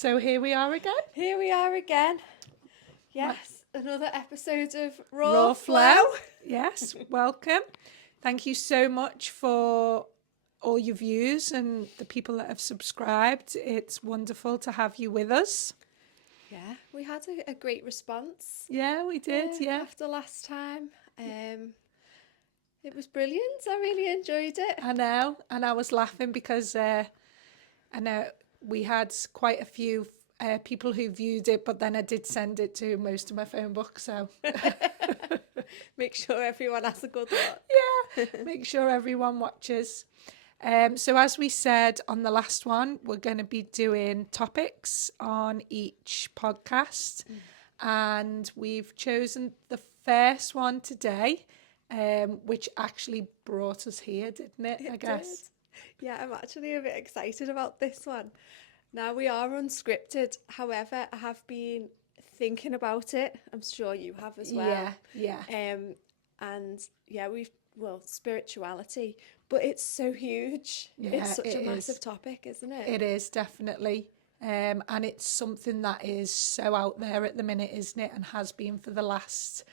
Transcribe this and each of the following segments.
So here we are again. Here we are again. Yes, another episode of Raw Flow. Yes, welcome. Thank you so much for all your views and the people that have subscribed. It's wonderful to have you with us. Yeah, we had a great response. Yeah, we did. Yeah. After last time. It was brilliant. I really enjoyed it. I know. And I was laughing because I know we had quite a few people who viewed it, but then I did send it to most of my phone books. So Make sure everyone has a good look. yeah, make sure everyone watches. So as we said on the last one, we're going to be doing topics on each podcast. And we've chosen the first one today, which actually brought us here, didn't it? I guess. Did. Yeah, I'm actually a bit excited about this one. Now, we are unscripted. However, I have been thinking about it. I'm sure you have as well. Yeah. And yeah, spirituality, but it's so huge. Yeah, it's such a massive topic, isn't it? It is, definitely. And it's something that is so out there at the minute, isn't it? And has been for the last,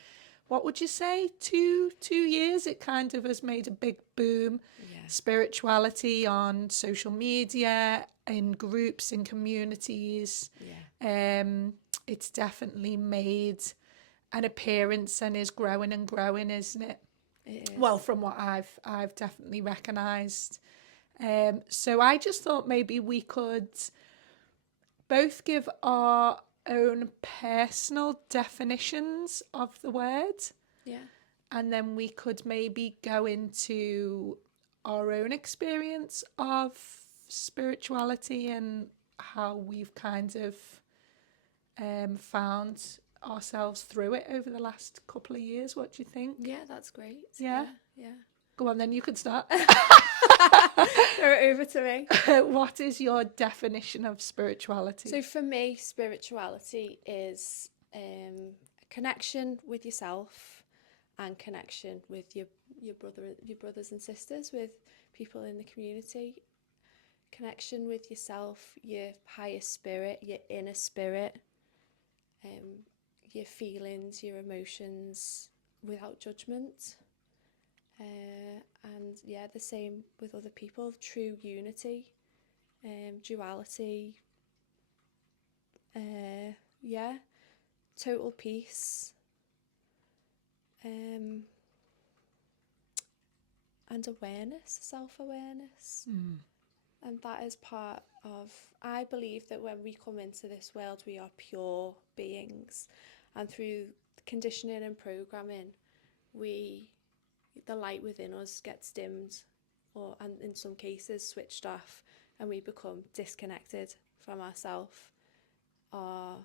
what would you say, two years? It kind of has made a big boom. Yeah. Spirituality on social media, in groups, in communities. Yeah. It's definitely made an appearance and is growing and growing, isn't it? It is. Well, from what I've definitely recognised. So I just thought maybe we could both give our own personal definitions of the word. Yeah. And then we could maybe go into our own experience of spirituality and how we've kind of found ourselves through it over the last couple of years. What do you think? Yeah, that's great. Yeah? Yeah. Go on then, you could start. Throw it over to me. What is your definition of spirituality? So for me, spirituality is a connection with yourself and connection with your brothers and sisters, with people in the community. Connection with yourself, your higher spirit, your inner spirit, your feelings, your emotions, without judgment. And yeah, the same with other people. True unity, duality. Total peace. And awareness, self-awareness. And that is part of, I believe that when we come into this world, we are pure beings, and through conditioning and programming, the light within us gets dimmed, and in some cases switched off, and we become disconnected from ourselves, our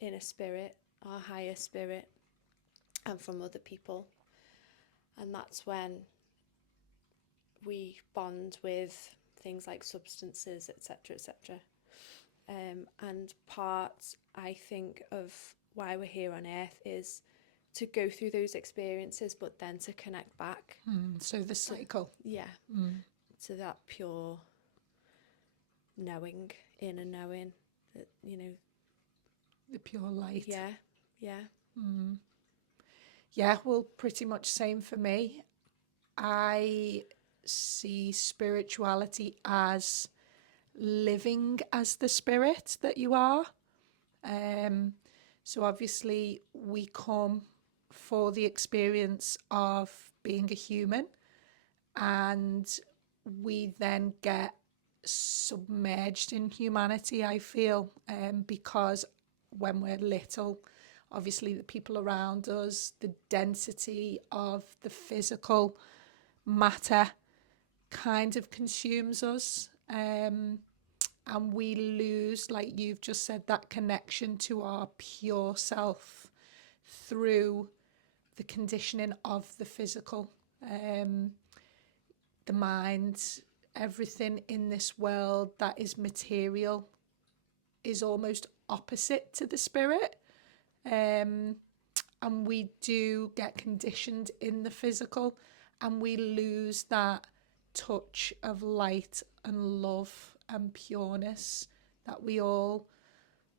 inner spirit, our higher spirit, and from other people. And that's when we bond with things like substances, etc., etc. And part, I think, of why we're here on earth is to go through those experiences, but then to connect back. So the cycle. Yeah. To that pure knowing, inner knowing, that, The pure light. Yeah. Yeah, well, pretty much same for me. I see spirituality as living as the spirit that you are. So obviously we come for the experience of being a human, and we then get submerged in humanity, I feel, because when we're little, obviously the people around us, the density of the physical matter kind of consumes us, and we lose, like you've just said, that connection to our pure self through the conditioning of the physical, the mind. Everything in this world that is material is almost opposite to the spirit, and we do get conditioned in the physical, and we lose that touch of light and love and pureness that we all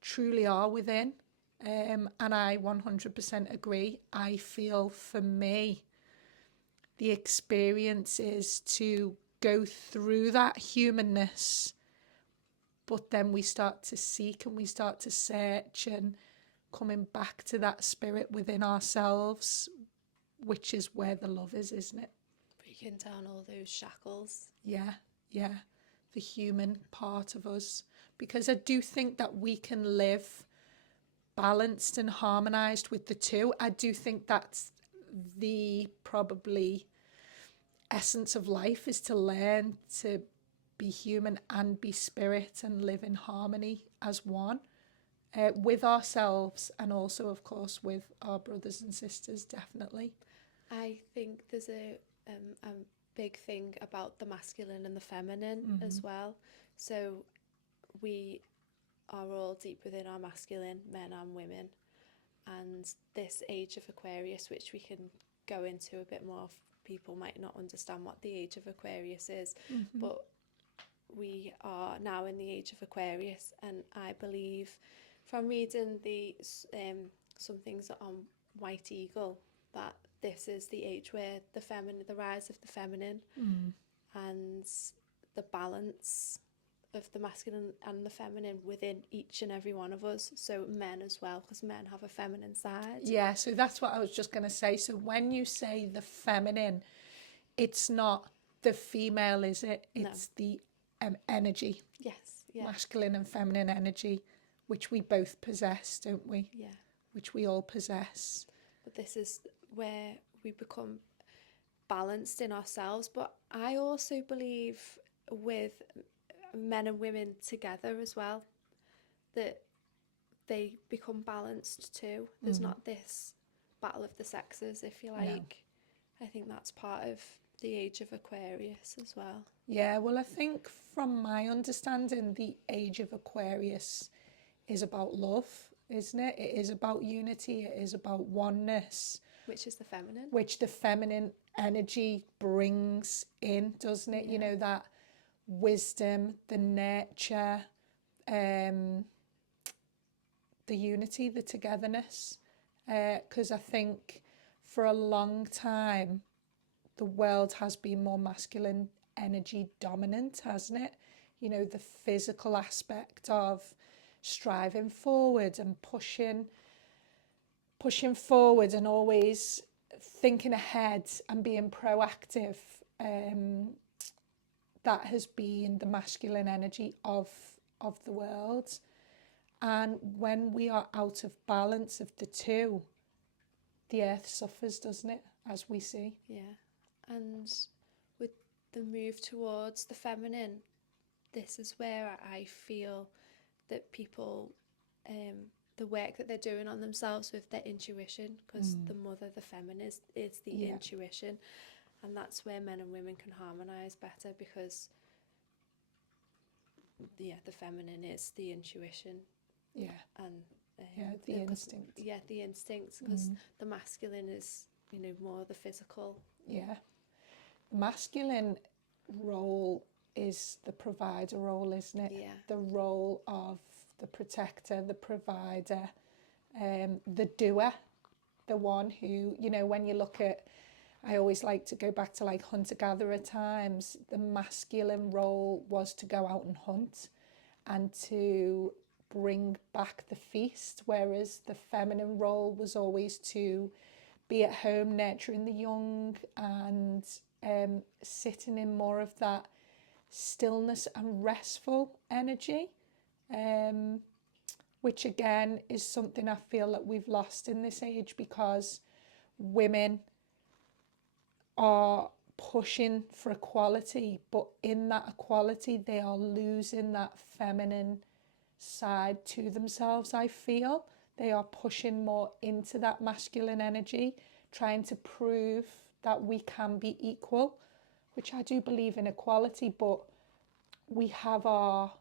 truly are within. And I 100% agree. I feel for me, the experience is to go through that humanness, but then we start to seek and we start to search and coming back to that spirit within ourselves, which is where the love is, isn't it? Breaking down all those shackles. Yeah, yeah, the human part of us. Because I do think that we can live balanced and harmonized with the two. I do think that's the probably essence of life, is to learn to be human and be spirit and live in harmony as one, with ourselves and also, of course, with our brothers and sisters, definitely. I think there's a big thing about the masculine and the feminine as well. So we are all deep within our masculine, men and women. And this age of Aquarius, which we can go into a bit more, people might not understand what the age of Aquarius is, but we are now in the age of Aquarius, and I believe from reading the some things on White Eagle that this is the age where the rise of the feminine and the balance of the masculine and the feminine within each and every one of us. So men as well, because men have a feminine side. Yeah, so that's what I was just going to say. So when you say the feminine, it's not the female, is it? It's the energy. Yes, yeah. Masculine and feminine energy, which we both possess, don't we? Yeah. Which we all possess. But this is where we become balanced in ourselves. But I also believe with men and women together as well, that they become balanced too. There's not this battle of the sexes, if you like. No. I think that's part of the age of Aquarius as well. Yeah, well, I think from my understanding, the age of Aquarius is about love, isn't it? It is about unity. It is about oneness. Which is the feminine. Which the feminine energy brings in, doesn't it? Yeah. You know, that wisdom, the nurture, the unity, the togetherness. Because I think for a long time, the world has been more masculine energy dominant, hasn't it? You know, the physical aspect of striving forward and pushing forward and always thinking ahead and being proactive. That has been the masculine energy of the world. And when we are out of balance of the two, the earth suffers, doesn't it, as we see? Yeah. And with the move towards the feminine, this is where I feel that people, the work that they're doing on themselves with their intuition, because the mother, the feminine, is the intuition. And that's where men and women can harmonise better, because the feminine is the intuition. Yeah. And the instinct. Yeah, the instincts, because the masculine is, more the physical. Yeah. The masculine role is the provider role, isn't it? Yeah. The role of the protector, the provider, the doer, the one who, when you look at, I always like to go back to like hunter-gatherer times, the masculine role was to go out and hunt and to bring back the feast, whereas the feminine role was always to be at home nurturing the young and sitting in more of that stillness and restful energy, which again is something I feel that we've lost in this age, because women are pushing for equality, but in that equality they are losing that feminine side to themselves. I feel they are pushing more into that masculine energy, trying to prove that we can be equal, which I do believe in equality, but we have our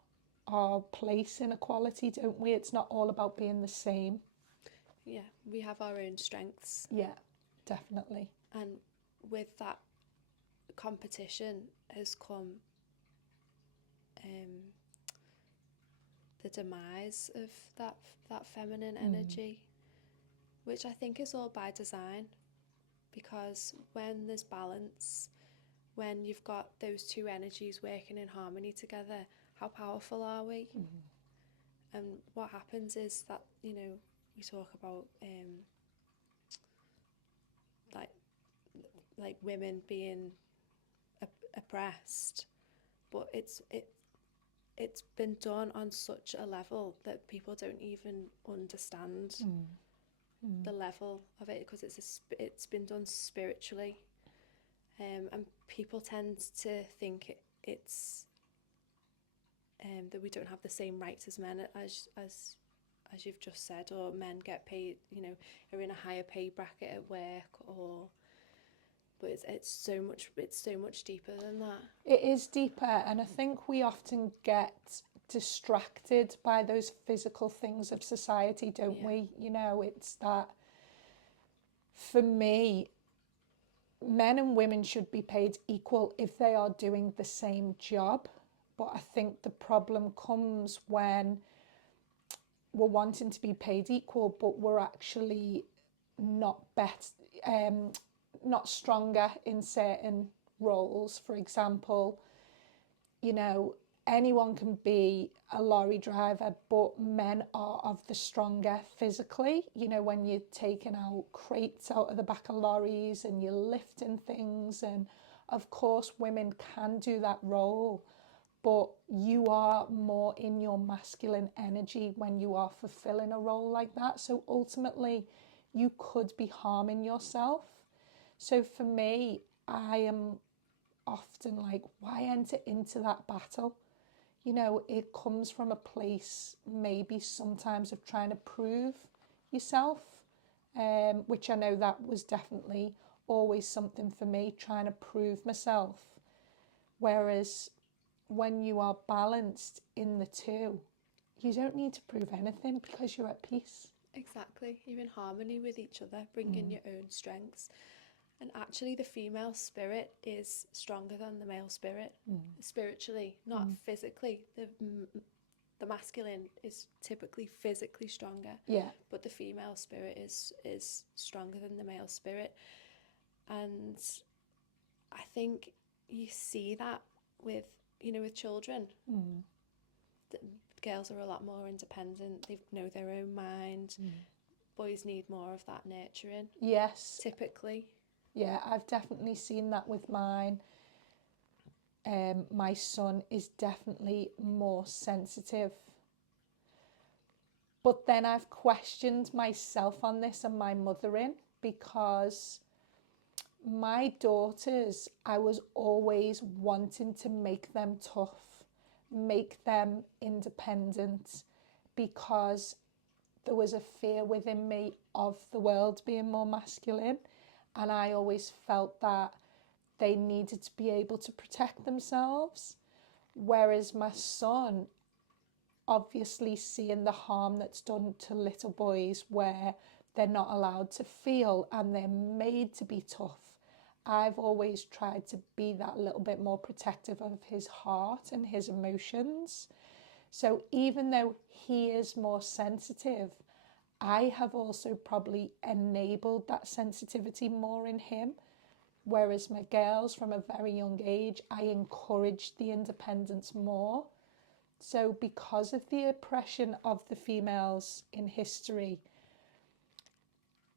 place in equality, don't we? It's not all about being the same. Yeah, we have our own strengths. Yeah, definitely. And with that competition has come the demise of that feminine energy, which I think is all by design, because when there's balance, when you've got those two energies working in harmony together, how powerful are we? And what happens is that, you know, we talk about like women being oppressed, but it's been done on such a level that people don't even understand the level of it, because it's been done spiritually, and people tend to think it's that we don't have the same rights as men, as you've just said, or men get paid, you know, are in a higher pay bracket at work, or but it's so much deeper than that. It is deeper, and I think we often get distracted by those physical things of society, don't we? You know, it's that, for me, men and women should be paid equal if they are doing the same job. But I think the problem comes when we're wanting to be paid equal, but we're actually not not stronger in certain roles. For example, you know, anyone can be a lorry driver, but men are of the stronger physically. You know, when you're taking out crates out of the back of lorries and you're lifting things, and of course women can do that role, but you are more in your masculine energy when you are fulfilling a role like that. So ultimately, you could be harming yourself. So for me, I am often like, why enter into that battle? You know, it comes from a place maybe sometimes of trying to prove yourself, which I know that was definitely always something for me, trying to prove myself. Whereas when you are balanced in the two, you don't need to prove anything because you're at peace. Exactly. You're in harmony with each other, bringing your own strengths. And actually, the female spirit is stronger than the male spirit, spiritually, not physically. The masculine is typically physically stronger, but the female spirit is stronger than the male spirit. And I think you see that with, you know, with children. The girls are a lot more independent. They know their own mind. Boys need more of that nurturing. Yes. Typically. Yeah, I've definitely seen that with mine. My son is definitely more sensitive. But then I've questioned myself on this and my mothering, because my daughters, I was always wanting to make them tough, make them independent, because there was a fear within me of the world being more masculine. And I always felt that they needed to be able to protect themselves. Whereas my son, obviously seeing the harm that's done to little boys where they're not allowed to feel and they're made to be tough, I've always tried to be that little bit more protective of his heart and his emotions. So even though he is more sensitive, I have also probably enabled that sensitivity more in him. Whereas my girls, from a very young age, I encouraged the independence more. So because of the oppression of the females in history,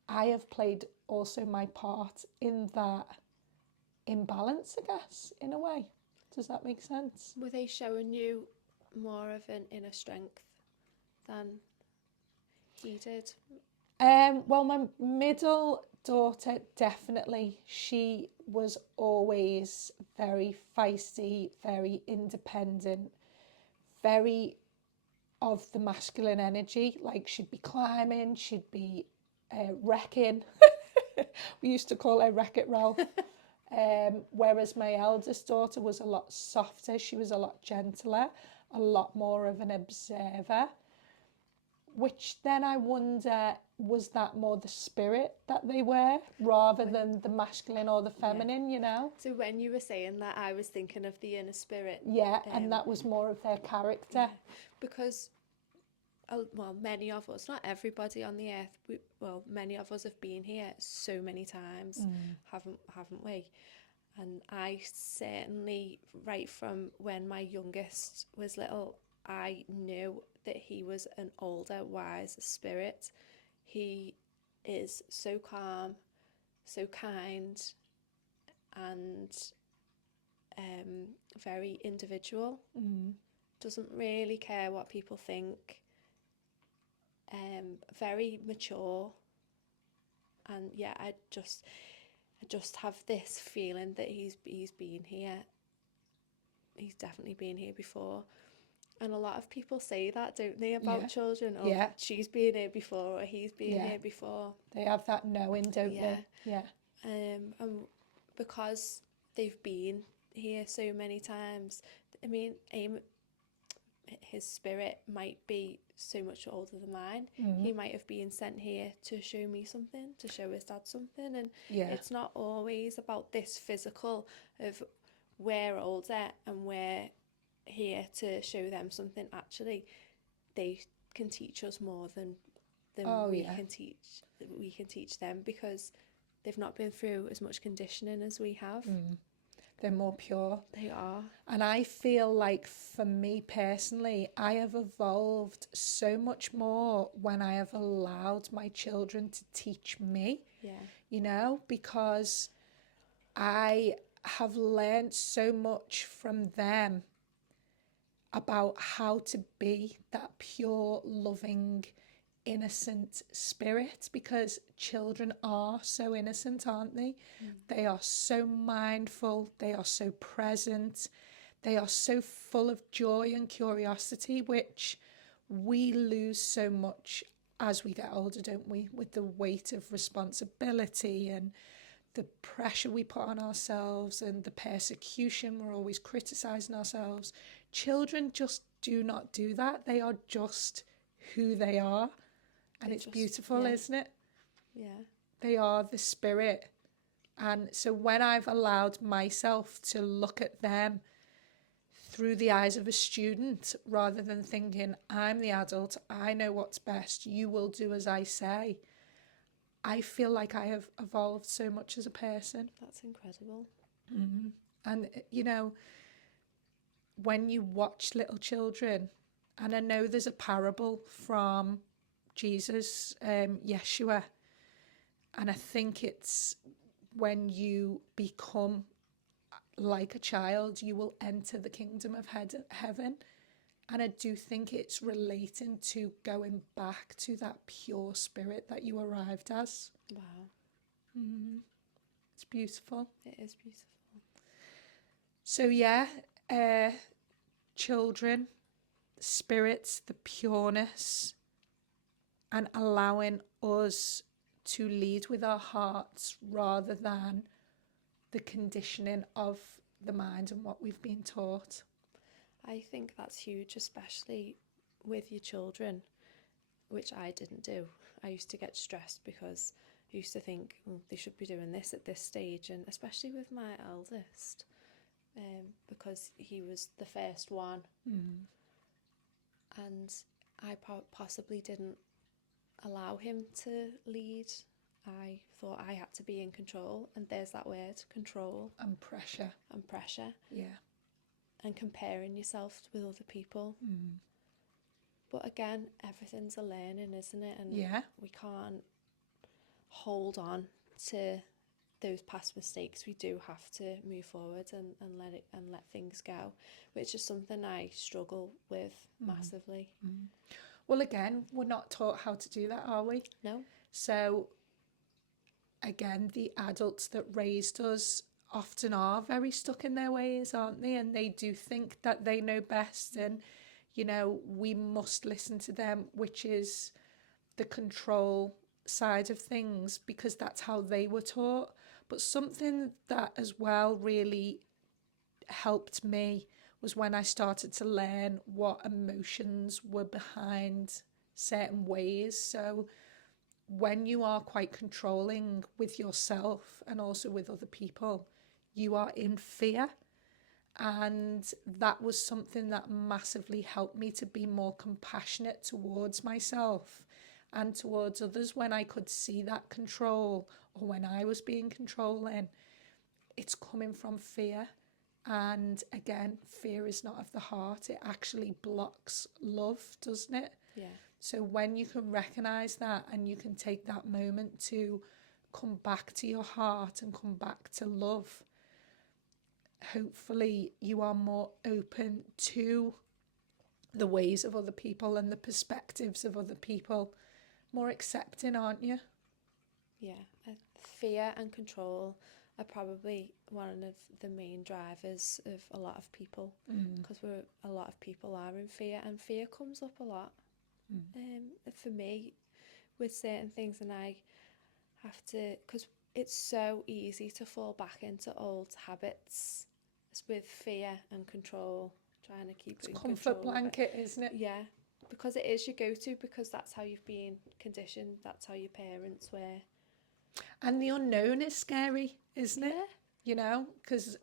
I have played also my part in that imbalance, I guess, in a way. Does that make sense? Were they showing you more of an inner strength than he did? Well, my middle daughter, definitely. She was always very feisty, very independent, very of the masculine energy. Like, she'd be climbing, she'd be wrecking. We used to call her Wreck-It Ralph. Whereas my eldest daughter was a lot softer. She was a lot gentler, a lot more of an observer. Which then I wonder, was that more the spirit that they were rather than the masculine or the feminine, you know? So when you were saying that, I was thinking of the inner spirit. Yeah, and that was more of their character. Because well, many of us, not everybody on the earth, many of us have been here so many times, haven't we? And I certainly, right from when my youngest was little, I knew that he was an older, wise spirit. He is so calm, so kind, and very individual. Doesn't really care what people think. Very mature. And yeah, I just have this feeling that he's been here. He's definitely been here before. And a lot of people say that, don't they, about children? Oh, she's been here before, or he's been here before. They have that knowing, don't they? Yeah. And because they've been here so many times, I mean, his spirit might be so much older than mine. He might have been sent here to show me something, to show his dad something. And it's not always about this physical of we're older and we're here to show them something. Actually, they can teach us more than we can teach them, because they've not been through as much conditioning as we have. They're more pure. They are. And I feel like, for me personally, I have evolved so much more when I have allowed my children to teach me. You know, because I have learned so much from them about how to be that pure, loving, innocent spirit, because children are so innocent, aren't they? They are so mindful, they are so present, they are so full of joy and curiosity, which we lose so much as we get older, don't we, with the weight of responsibility and the pressure we put on ourselves and the persecution. We're always criticizing ourselves. Children just do not do that. They are just who they are. And it's beautiful, isn't it? Yeah. They are the spirit. And so when I've allowed myself to look at them through the eyes of a student, rather than thinking, I'm the adult, I know what's best, you will do as I say, I feel like I have evolved so much as a person. That's incredible. And, you know, when you watch little children, and I know there's a parable from Jesus, Yeshua, and I think it's when you become like a child, you will enter the kingdom of heaven. And I do think it's relating to going back to that pure spirit that you arrived as. Wow. It's beautiful. It is beautiful. So children, spirits, the pureness, and allowing us to lead with our hearts rather than the conditioning of the mind and what we've been taught. I think that's huge, especially with your children, which I didn't do. I used to get stressed because I used to think, they should be doing this at this stage, and especially with my eldest, because he was the first one. And I possibly didn't allow him to lead. I thought I had to be in control, and there's that word, control. And pressure. Yeah. And comparing yourself with other people. But again, everything's a learning, isn't it? And we can't hold on to those past mistakes. We do have to move forward and let things go, which is something I struggle with massively. Well, again, we're not taught how to do that, are we? No. So again, the adults that raised us often are very stuck in their ways, aren't they? And they do think that they know best, and, you know, we must listen to them, which is the control side of things, because that's how they were taught. But something that as well really helped me was when I started to learn what emotions were behind certain ways. So when you are quite controlling with yourself and also with other people, you are in fear. And that was something that massively helped me to be more compassionate towards myself and towards others when I could see that control or when I was being controlling. It's coming from fear. And again, fear is not of the heart. It actually blocks love, doesn't it? Yeah. So when you can recognize that and you can take that moment to come back to your heart and come back to love, hopefully you are more open to the ways of other people and the perspectives of other people. More accepting, aren't you? Yeah. Fear and control are probably one of the main drivers of a lot of people, because a lot of people are in fear, and fear comes up a lot. For me, with certain things, and I have to, because it's so easy to fall back into old habits with fear and control, trying to keep it in Comfort control. blanket, isn't it? Yeah, because it is your go-to, because that's how you've been conditioned, that's how your parents were. And the unknown is scary, isn't it? Yeah. You know, because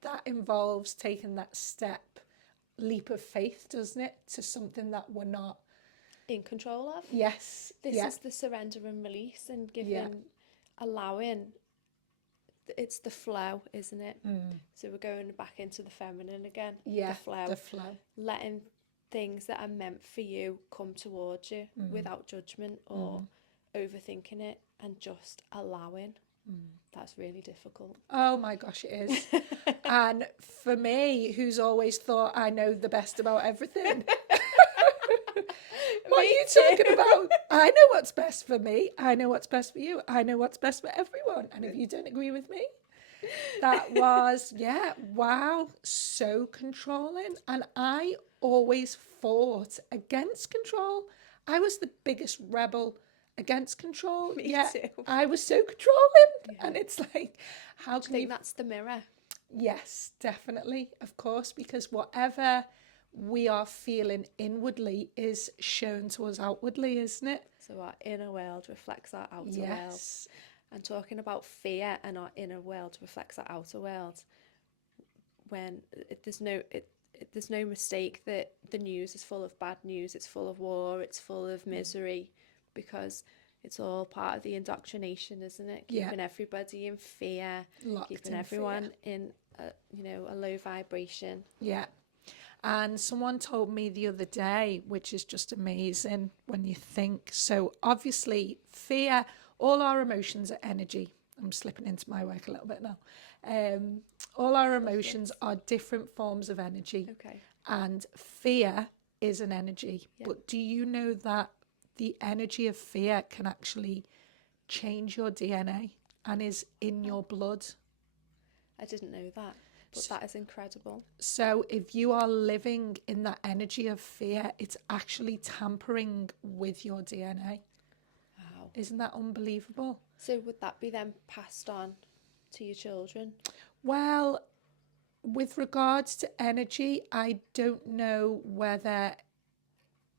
that involves taking that leap of faith, doesn't it, to something that we're not In control of. Yes. This yeah. is the surrender and release and giving, Yeah. allowing. It's the flow, isn't it? So we're going back into the feminine again. Yeah. The flow. The flow. Letting things that are meant for you come towards you without judgment or overthinking it, and just allowing. That's really difficult. Oh my gosh, it is. And for me, who's always thought I know the best about everything. What are you talking about? I know what's best for me. I know what's best for you. I know what's best for everyone. And if you don't agree with me, that was, wow, so controlling. And I always fought against control. I was the biggest rebel against control. Me too. I was so controlling. Yeah. And it's like, how can I think that's the mirror. Yes, definitely, of course, because whatever we are feeling inwardly is shown to us outwardly, isn't it? So our inner world reflects our outer world. Yes. And talking about fear and our inner world reflects our outer world. When there's no mistake that the news is full of bad news, it's full of war, it's full of misery, because it's all part of the indoctrination, isn't it? Keeping everybody in fear, keeping everyone in a low vibration. Yeah. And someone told me the other day, which is just amazing when you think. So obviously, fear, all our emotions are energy. I'm slipping into my work a little bit now. All our emotions are different forms of energy. Okay. And fear is an energy. Yeah. But do you know that the energy of fear can actually change your DNA and is in your blood? I didn't know that, but that is incredible. So if you are living in that energy of fear, it's actually tampering with your DNA. Wow. Isn't that unbelievable? So would that be then passed on to your children? Well, with regards to energy, I don't know whether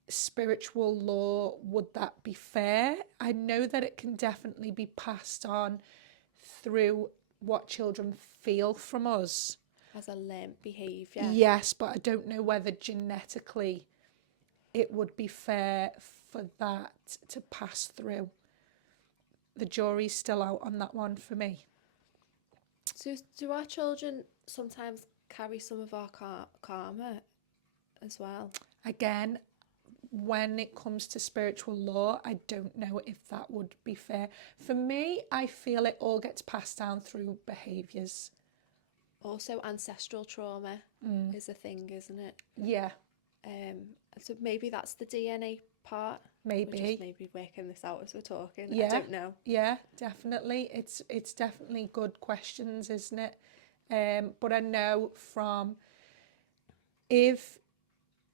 spiritual law would that be fair. I know that it can definitely be passed on through what children feel from us. As a learned behaviour. Yes, but I don't know whether genetically it would be fair for that to pass through. The jury's still out on that one for me. So do our children sometimes carry some of our karma as well? Again, when it comes to spiritual law, I don't know if that would be fair. For me, I feel it all gets passed down through behaviours. Also, ancestral trauma is a thing, isn't it? Yeah. So maybe that's the DNA part. Maybe. We're just maybe working this out as we're talking. Yeah. I don't know. Yeah, definitely. It's definitely good questions, isn't it? But I know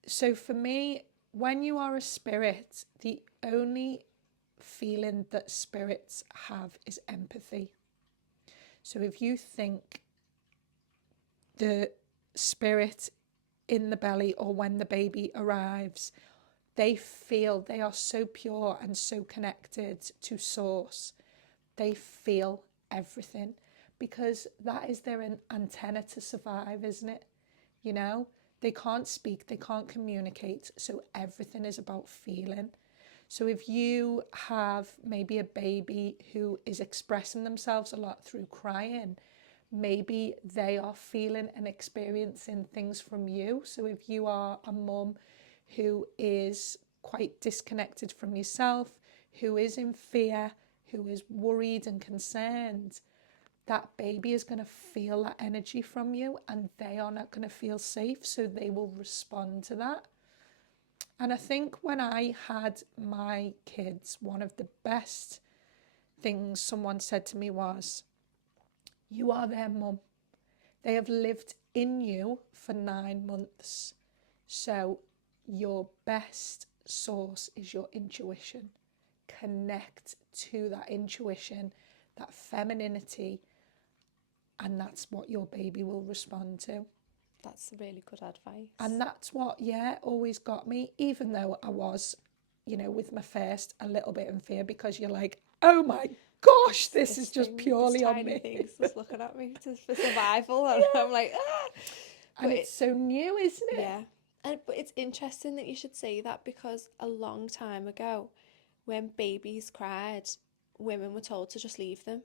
so for me, when you are a spirit, the only feeling that spirits have is empathy. So if you think the spirit in the belly or when the baby arrives, they are so pure and so connected to source. They feel everything. because that is their antenna to survive, isn't it? You know, they can't speak, they can't communicate, so everything is about feeling. So if you have maybe a baby who is expressing themselves a lot through crying, maybe they are feeling and experiencing things from you. So if you are a mum who is quite disconnected from yourself, who is in fear, who is worried and concerned, that baby is going to feel that energy from you, and they are not going to feel safe, so they will respond to that. And I think when I had my kids, one of the best things someone said to me was, you are their mum. They have lived in you for 9 months. So your best source is your intuition. Connect to that intuition, that femininity, and that's what your baby will respond to. That's really good advice. And that's what, always got me, even though I was, with my first a little bit in fear, because you're like, oh my gosh, this is just purely on me. Things just looking at me for survival, and I'm like, ah. And it's so new, isn't it? Yeah. But it's interesting that you should say that, because a long time ago, when babies cried, women were told to just leave them.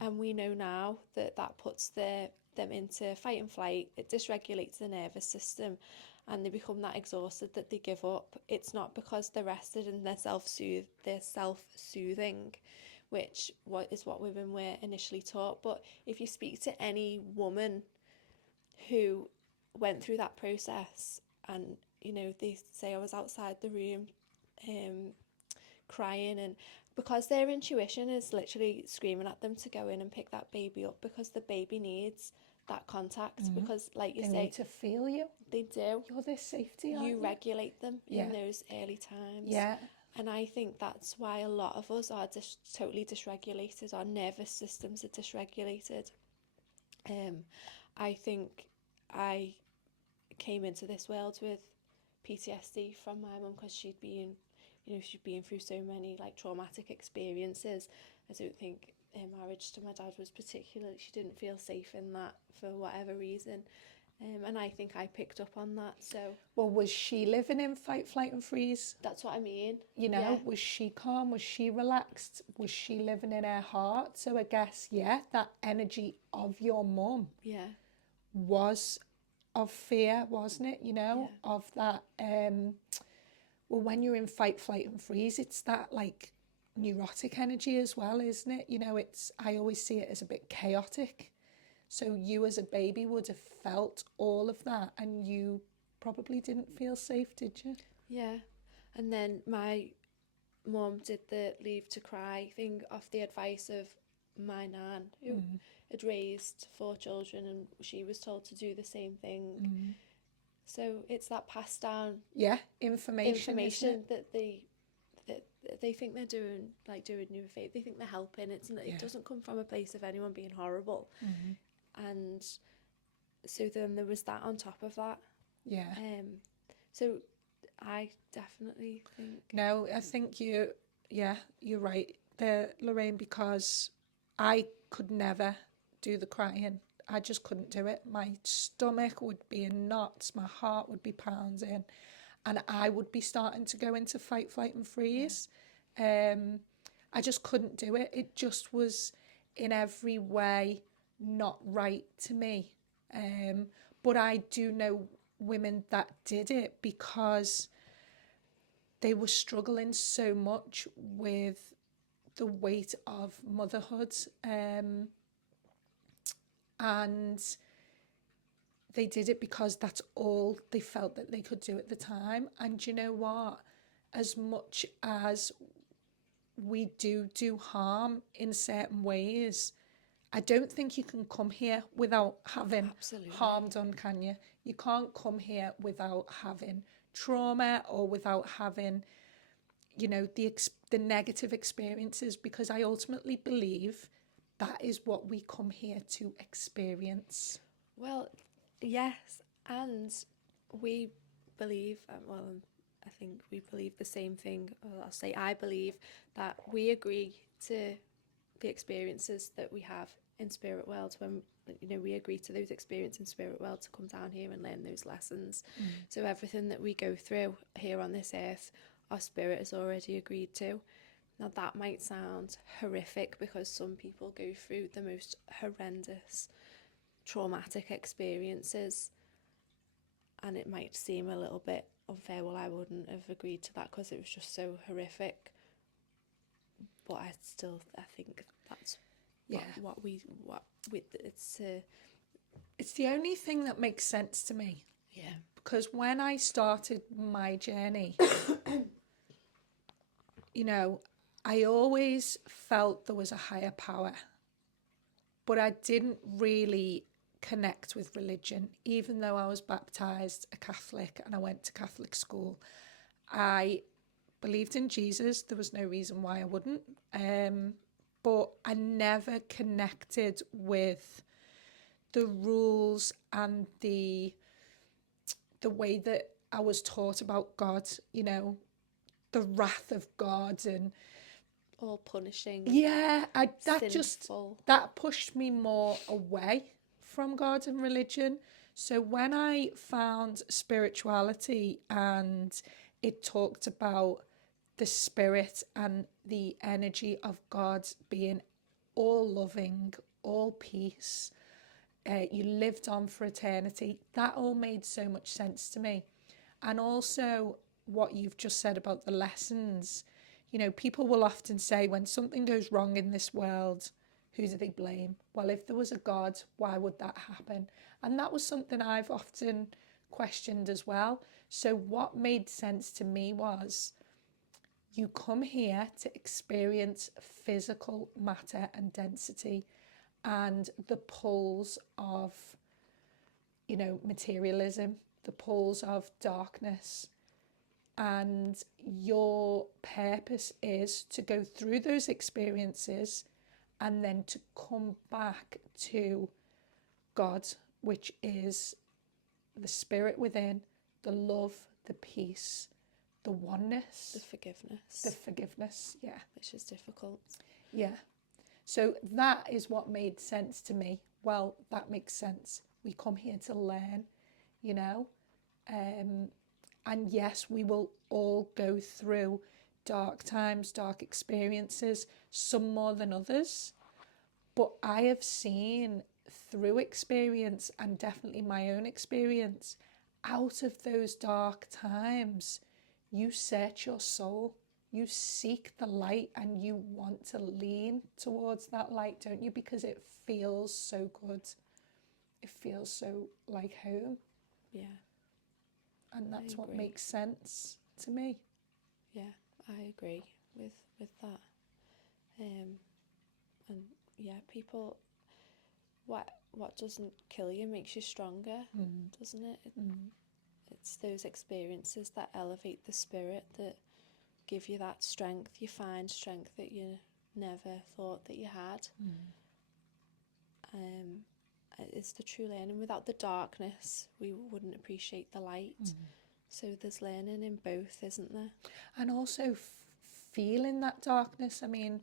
And we know now that puts them into fight and flight. It dysregulates the nervous system, and they become that exhausted that they give up. It's not because they're rested and they're self-soothing, which is what women were initially taught. But if you speak to any woman who went through that process, and they say, I was outside the room crying, and because their intuition is literally screaming at them to go in and pick that baby up, because the baby needs that contact, because like you they say, need to feel you. They do. You're their safety, aren't you? Regulate them in those early times. Yeah. And I think that's why a lot of us are totally dysregulated. Our nervous systems are dysregulated. I think I came into this world with PTSD from my mum, because she'd been through so many like traumatic experiences. I don't think her marriage to my dad was particularly, she didn't feel safe in that for whatever reason. And I think I picked up on that. So, well, was she living in fight, flight and freeze? That's what I mean. Was she calm? Was she relaxed? Was she living in her heart? So I guess, that energy of your mum was of fear, wasn't it? Of that, well, when you're in fight, flight and freeze, it's that like neurotic energy as well, isn't it? I always see it as a bit chaotic. So you as a baby would have felt all of that, and you probably didn't feel safe, did you? Yeah. And then my mum did the leave to cry thing off the advice of my nan, who had raised 4 children, and she was told to do the same thing. So it's that passed down information that they think they're doing you a favour. They think they're helping. It doesn't come from a place of anyone being horrible. And so then there was that on top of that. Yeah. So I definitely think... No, I think you're right there, Lorraine, because I could never do the crying. I just couldn't do it. My stomach would be in knots, my heart would be pounding, and I would be starting to go into fight, flight and freeze. I just couldn't do it. It just was in every way not right to me. But I do know women that did it because they were struggling so much with the weight of motherhood, and they did it because that's all they felt that they could do at the time. And you know what? As much as we do harm in certain ways, I don't think you can come here without having harm done, can you? You can't come here without having trauma or without having, the negative experiences, because I ultimately believe that is what we come here to experience. Well, yes, and we believe, I think we believe the same thing. Or I believe that we agree to the experiences that we have in spirit world when, you know, we agree to those experiences in spirit world to come down here and learn those lessons. So everything that we go through here on this earth, our spirit has already agreed to. Now that might sound horrific because some people go through the most horrendous traumatic experiences, and it might seem a little bit unfair. Well, I wouldn't have agreed to that because it was just so horrific. But I think that's It's the only thing that makes sense to me. Yeah. Because when I started my journey, you know, I always felt there was a higher power, but I didn't really connect with religion. Even though I was baptized a Catholic and I went to Catholic school, I believed in Jesus. There was no reason why I wouldn't. But I never connected with the rules and the way that I was taught about God, you know, the wrath of God and all punishing. Yeah, sinful. that pushed me more away from God and religion. So when I found spirituality and it talked about the spirit and the energy of God being all loving, all peace, you lived on for eternity, that all made so much sense to me. And also what you've just said about the lessons, you know, people will often say when something goes wrong in this world, who do they blame? Well, if there was a God, why would that happen? And that was something I've often questioned as well. So what made sense to me was you come here to experience physical matter and density and the pulls of, you know, materialism, the pulls of darkness. And your purpose is to go through those experiences and then to come back to God, which is the spirit within, the love, the peace, the oneness. The forgiveness, yeah. Which is difficult. Yeah. So that is what made sense to me. Well, that makes sense. We come here to learn, you know. And yes, we will all go through dark times, dark experiences, some more than others. But I have seen through experience, and definitely my own experience, out of those dark times, you search your soul, you seek the light, and you want to lean towards that light, don't you? Because it feels so good. It feels so like home. Yeah. And that's what makes sense to me. Yeah, I agree with that. And yeah, people, what doesn't kill you makes you stronger, doesn't it? It's those experiences that elevate the spirit, that give you that strength. You find strength that you never thought that you had. It's the true learning. Without the darkness, we wouldn't appreciate the light. So there's learning in both, isn't there? And also feeling that darkness. I mean,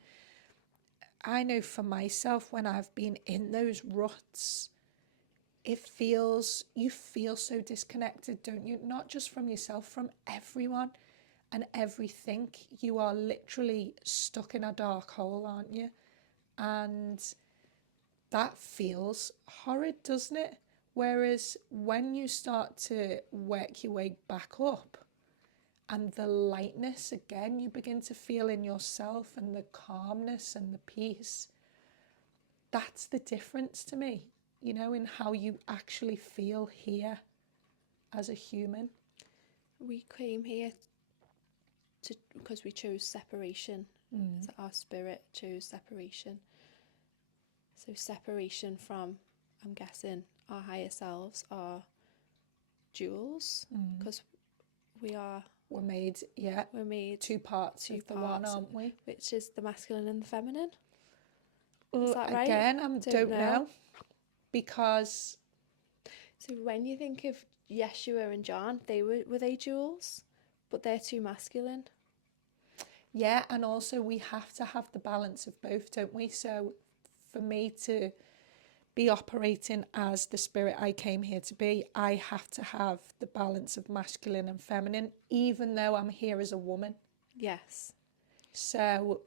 I know for myself, when I've been in those ruts, you feel so disconnected, don't you? Not just from yourself, from everyone and everything. You are literally stuck in a dark hole, aren't you? And that feels horrid, doesn't it? Whereas when you start to work your way back up and the lightness again, you begin to feel in yourself, and the calmness and the peace, that's the difference to me, you know, in how you actually feel here as a human. We came here because we chose separation. So our spirit chose separation. So separation from, I'm guessing, our higher selves, our jewels, because we're made two parts of the one, aren't we? Which is the masculine and the feminine. Is that right? Again, I don't know. Because so when you think of Yeshua and John, were they jewels? But they're too masculine. Yeah, and also we have to have the balance of both, don't we? So for me to be operating as the spirit I came here to be, I have to have the balance of masculine and feminine, even though I'm here as a woman. Yes. So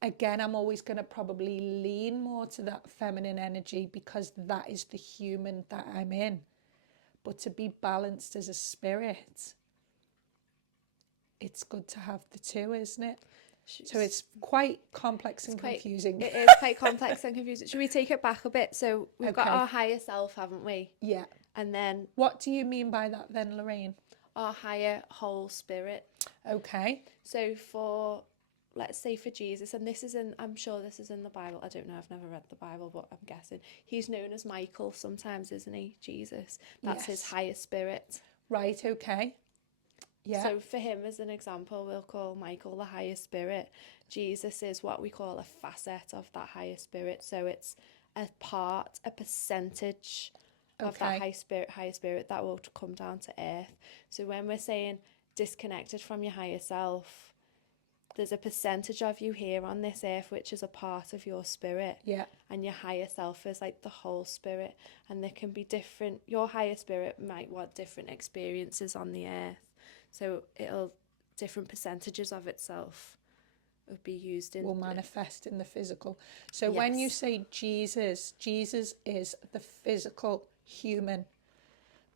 again, I'm always going to probably lean more to that feminine energy because that is the human that I'm in. But to be balanced as a spirit, it's good to have the two, isn't it? So it's quite complex and confusing. It is quite complex and confusing. Should we take it back a bit? So we've got our higher self, haven't we? Yeah. And then... What do you mean by that then, Lorraine? Our higher whole spirit. Okay. So for, let's say for Jesus, and this is in, I'm sure this is in the Bible. I don't know, I've never read the Bible, but I'm guessing. He's known as Michael sometimes, isn't he? Jesus. That's his higher spirit. Right, okay. Yeah. So for him, as an example, we'll call Michael the higher spirit. Jesus is what we call a facet of that higher spirit. So it's a part, a percentage of that higher spirit that will come down to earth. So when we're saying disconnected from your higher self, there's a percentage of you here on this earth which is a part of your spirit. Yeah. And your higher self is like the whole spirit. And there can be different, your higher spirit might want different experiences on the earth. So different percentages of itself will be used in... will manifest in the physical. So when you say Jesus, Jesus is the physical human,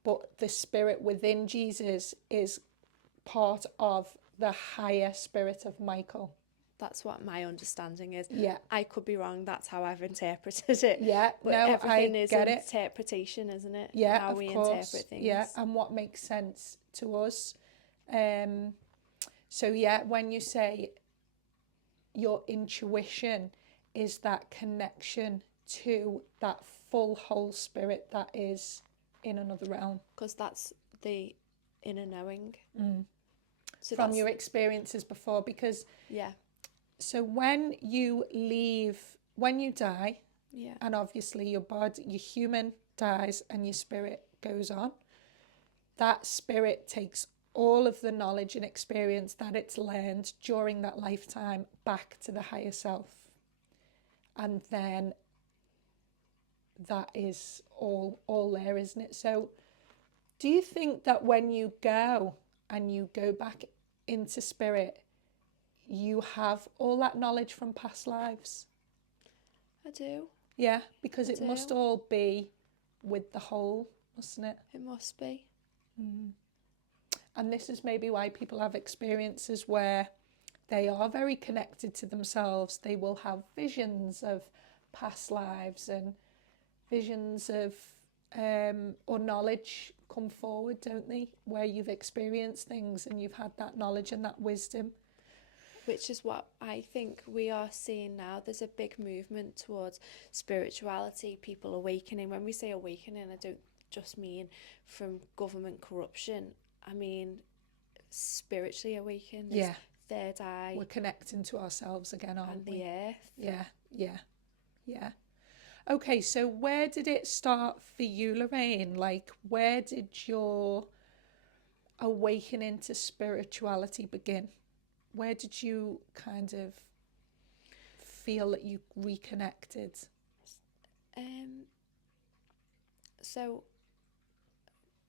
but the spirit within Jesus is part of the higher spirit of Michael. That's what my understanding is. Yeah. I could be wrong. That's how I've interpreted it. Yeah, but no, everything I is get it. Interpretation, isn't it? Yeah, how of we course. Interpret things. Yeah, and what makes sense to us. So yeah, when you say your intuition is that connection to that full whole spirit that is in another realm. Because that's the inner knowing. So from your experiences before, because... Yeah. So when you die, yeah, and obviously your human dies and your spirit goes on, that spirit takes all of the knowledge and experience that it's learned during that lifetime back to the higher self. And then that is all there, isn't it? So do you think that when you go and you go back into spirit, you have all that knowledge from past lives? I do. Yeah, because it must all be with the whole, mustn't it? It must be. And this is maybe why people have experiences where they are very connected to themselves. They will have visions of past lives and visions of or knowledge come forward, don't they? Where you've experienced things and you've had that knowledge and that wisdom. Which is what I think we are seeing now. There's a big movement towards spirituality, people awakening. When we say awakening, I don't just mean from government corruption. I mean spiritually awaken. Yeah. Third eye. We're connecting to ourselves again, aren't we? And the earth. Yeah. Okay, so where did it start for you, Lorraine? Like, where did your awakening to spirituality begin? Where did you kind of feel that you reconnected? So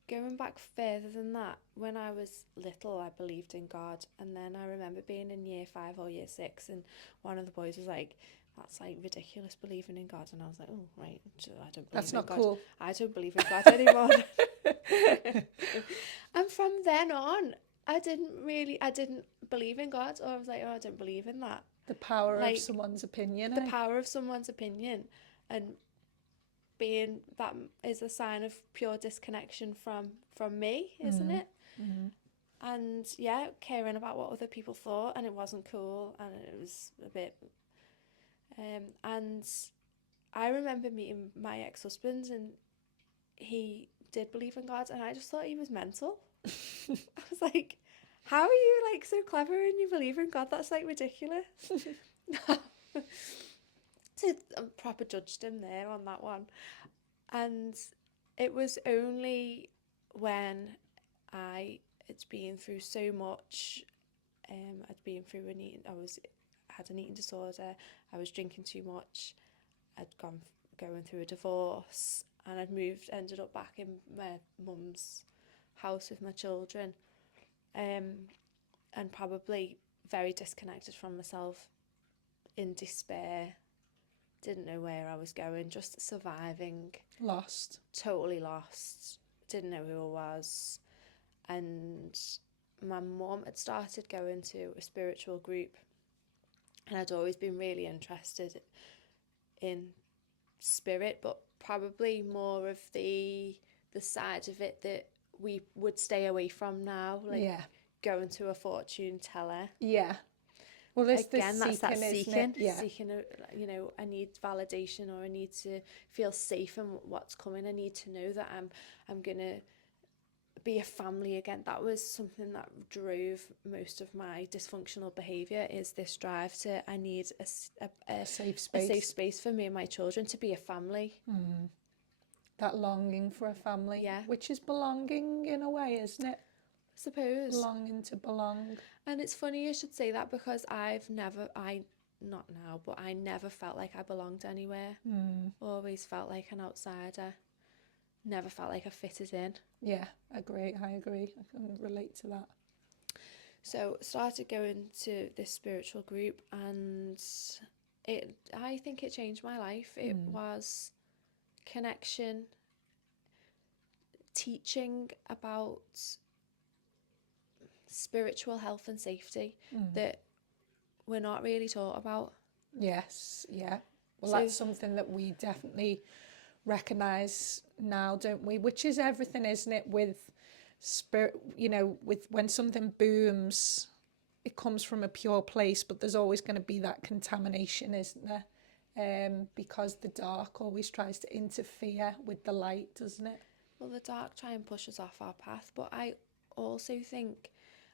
going back further than that, when I was little, I believed in God, and then I remember being in year 5 or year 6, and one of the boys was like, "That's like ridiculous believing in God," and I was like, "Oh right, so I don't believe That's in not God. cool. I don't believe in God anymore." And from then on, I didn't believe in God, or I was like, "Oh, I don't believe in that." The power of someone's opinion. The power of someone's opinion, and being that is a sign of pure disconnection from me, isn't it? Mm-hmm. And yeah, caring about what other people thought, and it wasn't cool, and it was a bit and I remember meeting my ex-husband, and he did believe in God, and I just thought he was mental. I was like, how are you like so clever and you believe in God? That's like ridiculous. So I proper judged him there on that one. And it was only when I had been through so much, I'd been through had an eating disorder, I was drinking too much, I'd gone going through a divorce, and ended up back in my mum's house with my children, and probably very disconnected from myself, in despair, didn't know where I was going, just surviving. Lost. Totally lost, didn't know who I was. And my mum had started going to a spiritual group, and I'd always been really interested in spirit, but probably more of the side of it that we would stay away from now, like going to a fortune teller. Yeah. Well, there's again, that's that seeking, seeking I need validation, or I need to feel safe in what's coming. I need to know that I'm gonna be a family again. That was something that drove most of my dysfunctional behaviour, is this drive to, I need a safe space. A safe space for me and my children to be a family. That longing for a family, Yeah. which is belonging in a way, isn't it? I suppose. Longing to belong. And it's funny you should say that, because not now, but I never felt like I belonged anywhere. Always felt like an outsider. Never felt like I fitted in. Yeah, I agree. I can relate to that. So started going to this spiritual group, and I think it changed my life. It was connection, teaching about spiritual health and safety that we're not really taught about. Yes, yeah. Well, So, that's something that we definitely recognise now, don't we? Which is everything, isn't it? With spirit, with when something booms, it comes from a pure place, but there's always going to be that contamination, isn't there? Because the dark always tries to interfere with the light, doesn't it? Well, the dark try and push us off our path, but I also think,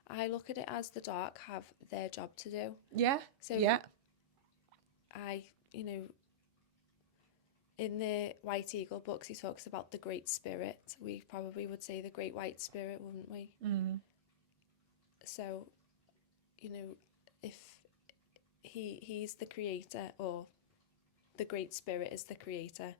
I look at it as the dark have their job to do. Yeah. So yeah. In the White Eagle books, he talks about the Great Spirit. We probably would say the Great White Spirit, wouldn't we? So, if he's the creator, or the Great Spirit is the creator,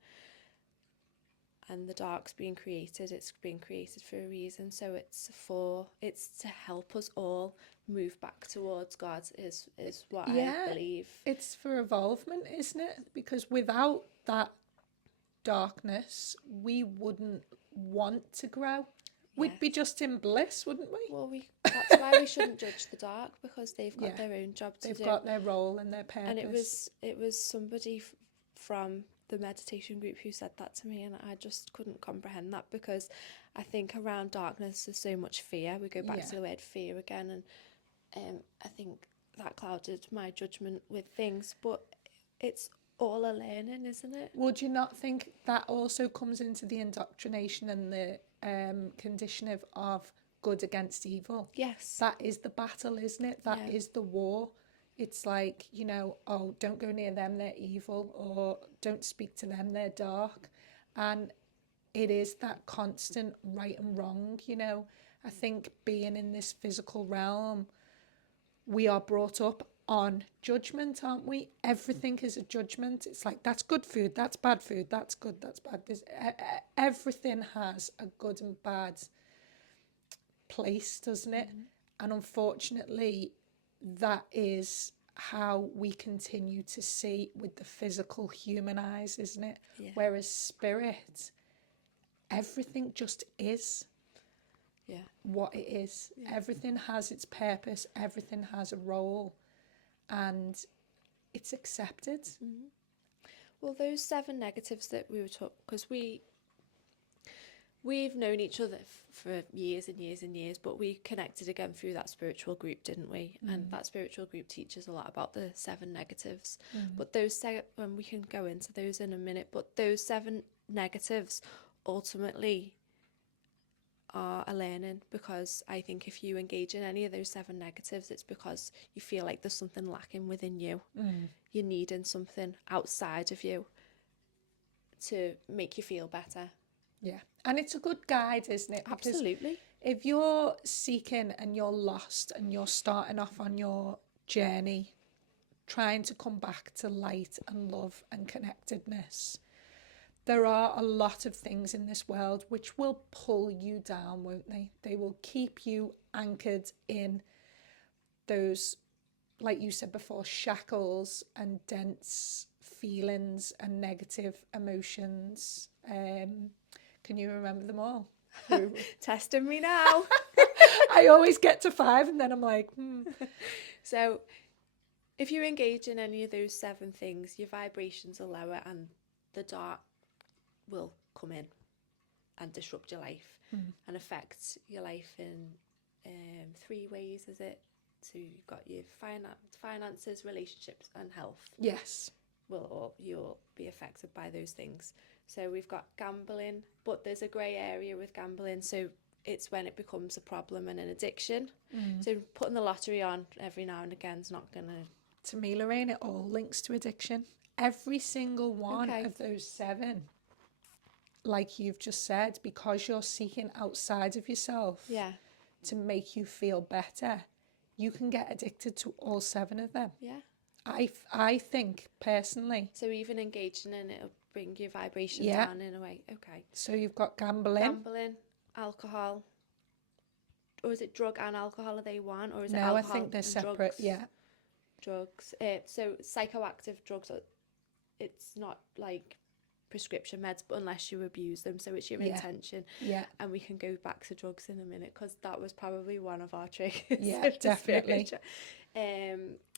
and the dark's being created, it's being created for a reason. So it's to help us all move back towards God, is what I believe. It's for evolvement, isn't it? Because without that darkness, we wouldn't want to grow. We'd be just in bliss, wouldn't we? Well, that's why we shouldn't judge the dark, because they've got their own job to do. They've got their role and their purpose. And it was somebody from the meditation group who said that to me, and I just couldn't comprehend that, because I think around darkness there's so much fear. We go back to the word fear again, and I think that clouded my judgment with things, but it's all a learning, isn't it? Would you not think that also comes into the indoctrination and the conditioning of good against evil? Yes. That is the battle, isn't it? That is the war. It's like, oh, don't go near them, they're evil, or don't speak to them, they're dark. And it is that constant right and wrong, I think being in this physical realm, we are brought up on judgment, aren't we? Everything is a judgment. It's like, that's good food, that's bad food, that's good, that's bad. Everything has a good and bad place, doesn't it? And unfortunately, that is how we continue to see with the physical human eyes, isn't it? Yeah. Whereas spirit, everything just is what it is. Everything has its purpose, everything has a role, and it's accepted. Well, those 7 negatives that we were talking, because we've known each other for years and years and years, but we connected again through that spiritual group, didn't we? And that spiritual group teaches a lot about the 7 negatives. But those and we can go into those in a minute, but those 7 negatives ultimately are a learning, because I think if you engage in any of those 7 negatives, it's because you feel like there's something lacking within you. You're needing something outside of you to make you feel better. Yeah, and it's a good guide, isn't it? Because absolutely. If you're seeking and you're lost and you're starting off on your journey, trying to come back to light and love and connectedness, there are a lot of things in this world which will pull you down, won't they? They will keep you anchored in those, like you said before, shackles and dense feelings and negative emotions. Can you remember them all? Testing me now. I always get to 5 and then I'm like, So if you engage in any of those 7 things, your vibrations are lower and the dark will come in and disrupt your life and affect your life in 3 ways, is it? So you've got your finances, relationships and health. Yes. You'll be affected by those things. So we've got gambling, but there's a grey area with gambling. So it's when it becomes a problem and an addiction. So putting the lottery on every now and again is not going to... To me, Lorraine, it all links to addiction. Every single one of those 7, like you've just said, because you're seeking outside of yourself to make you feel better, you can get addicted to all 7 of them. Yeah. I think, personally. So even engaging in it will bring your vibration down in a way. Okay. So you've got gambling. Gambling, alcohol. Or is it drug and alcohol, are they one? Or is it No, alcohol I think they're separate, drugs. So psychoactive drugs, it's not like prescription meds, but unless you abuse them, so it's your intention. Yeah. And we can go back to drugs in a minute, because that was probably one of our triggers. Yeah, definitely.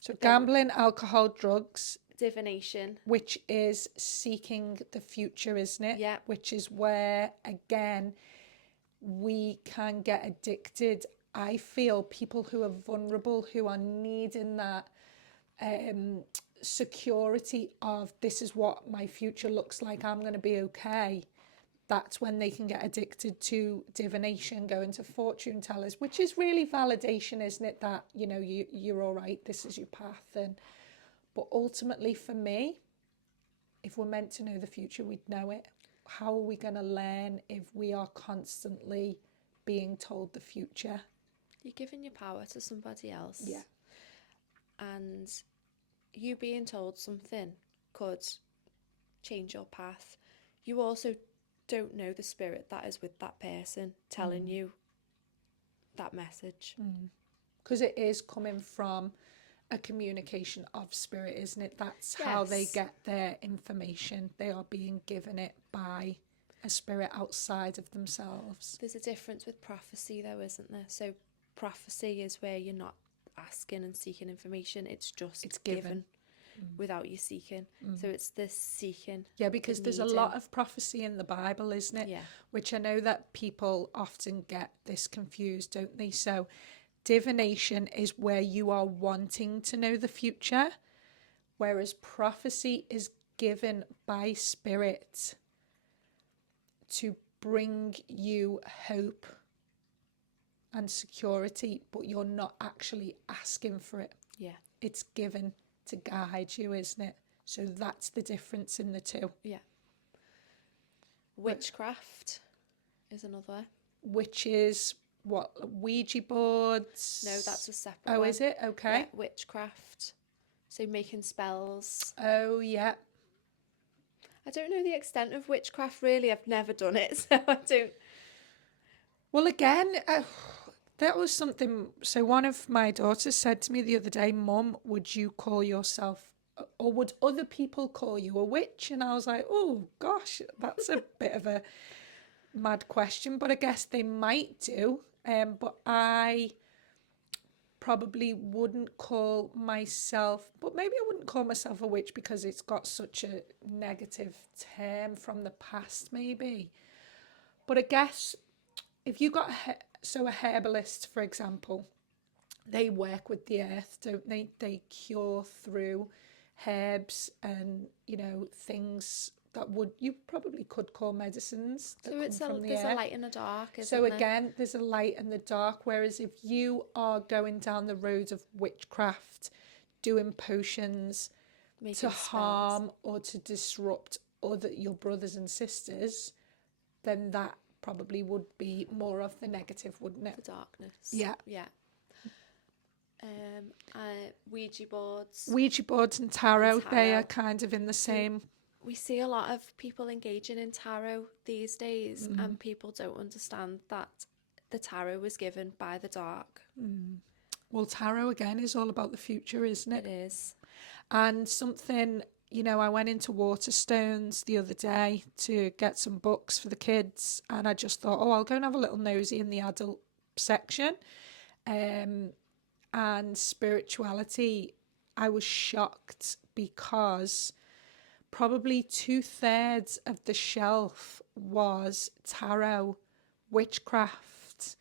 So gambling, alcohol, drugs. Divination. Which is seeking the future, isn't it? Yeah. Which is where, again, we can get addicted. I feel people who are vulnerable, who are needing that security of, this is what my future looks like, I'm going to be okay. That's when they can get addicted to divination, going to fortune tellers, which is really validation, isn't it? That, you know, you're all right, this is your path. But ultimately for me, if we're meant to know the future, we'd know it. How are we going to learn if we are constantly being told the future? You're giving your power to somebody else. Yeah. And you being told something could change your path. You also don't know the spirit that is with that person telling you that message. Because it is coming from a communication of spirit, isn't it? That's how they get their information. They are being given it by a spirit outside of themselves. There's a difference with prophecy though, isn't there? So prophecy is where you're not asking and seeking information, it's given without you seeking. So it's this seeking. Yeah, because there's a lot of prophecy in the Bible, isn't it? Yeah. Which I know that people often get this confused, don't they? So divination is where you are wanting to know the future, whereas prophecy is given by spirit to bring you hope and security, but you're not actually asking for it. Yeah. It's given to guide you, isn't it? So that's the difference in the two. Yeah. Witchcraft is another. Which is what, Ouija boards? No, that's a separate one. one. Is it? Okay. Yeah, witchcraft. So making spells. Oh, yeah. I don't know the extent of witchcraft, really. I've never done it, so I don't... Well, again, that was something... So one of my daughters said to me the other day, Mum, would you call yourself, or would other people call you a witch? And I was like, oh, gosh, that's a bit of a mad question, but I guess they might do. But I probably wouldn't call myself, but maybe I wouldn't call myself a witch because it's got such a negative term from the past, maybe. But I guess if you got a herbalist, for example, they work with the earth, don't they? They cure through herbs and, you know, things that you probably could call medicines. So there's a light and a dark, isn't so there? again, there's a light and the dark, whereas if you are going down the road of witchcraft, doing potions to harm or to disrupt your brothers and sisters, then that probably would be more of the negative, wouldn't it? The darkness. Yeah. Yeah. Ouija boards. Ouija boards and tarot, they are kind of in the same we see a lot of people engaging in tarot these days, and people don't understand that the tarot was given by the dark. Well, tarot again is all about the future, isn't it? It is. And something, I went into Waterstones the other day to get some books for the kids, and I just thought, I'll go and have a little nosy in the adult section. And spirituality, I was shocked because probably 2/3 of the shelf was tarot, witchcraft,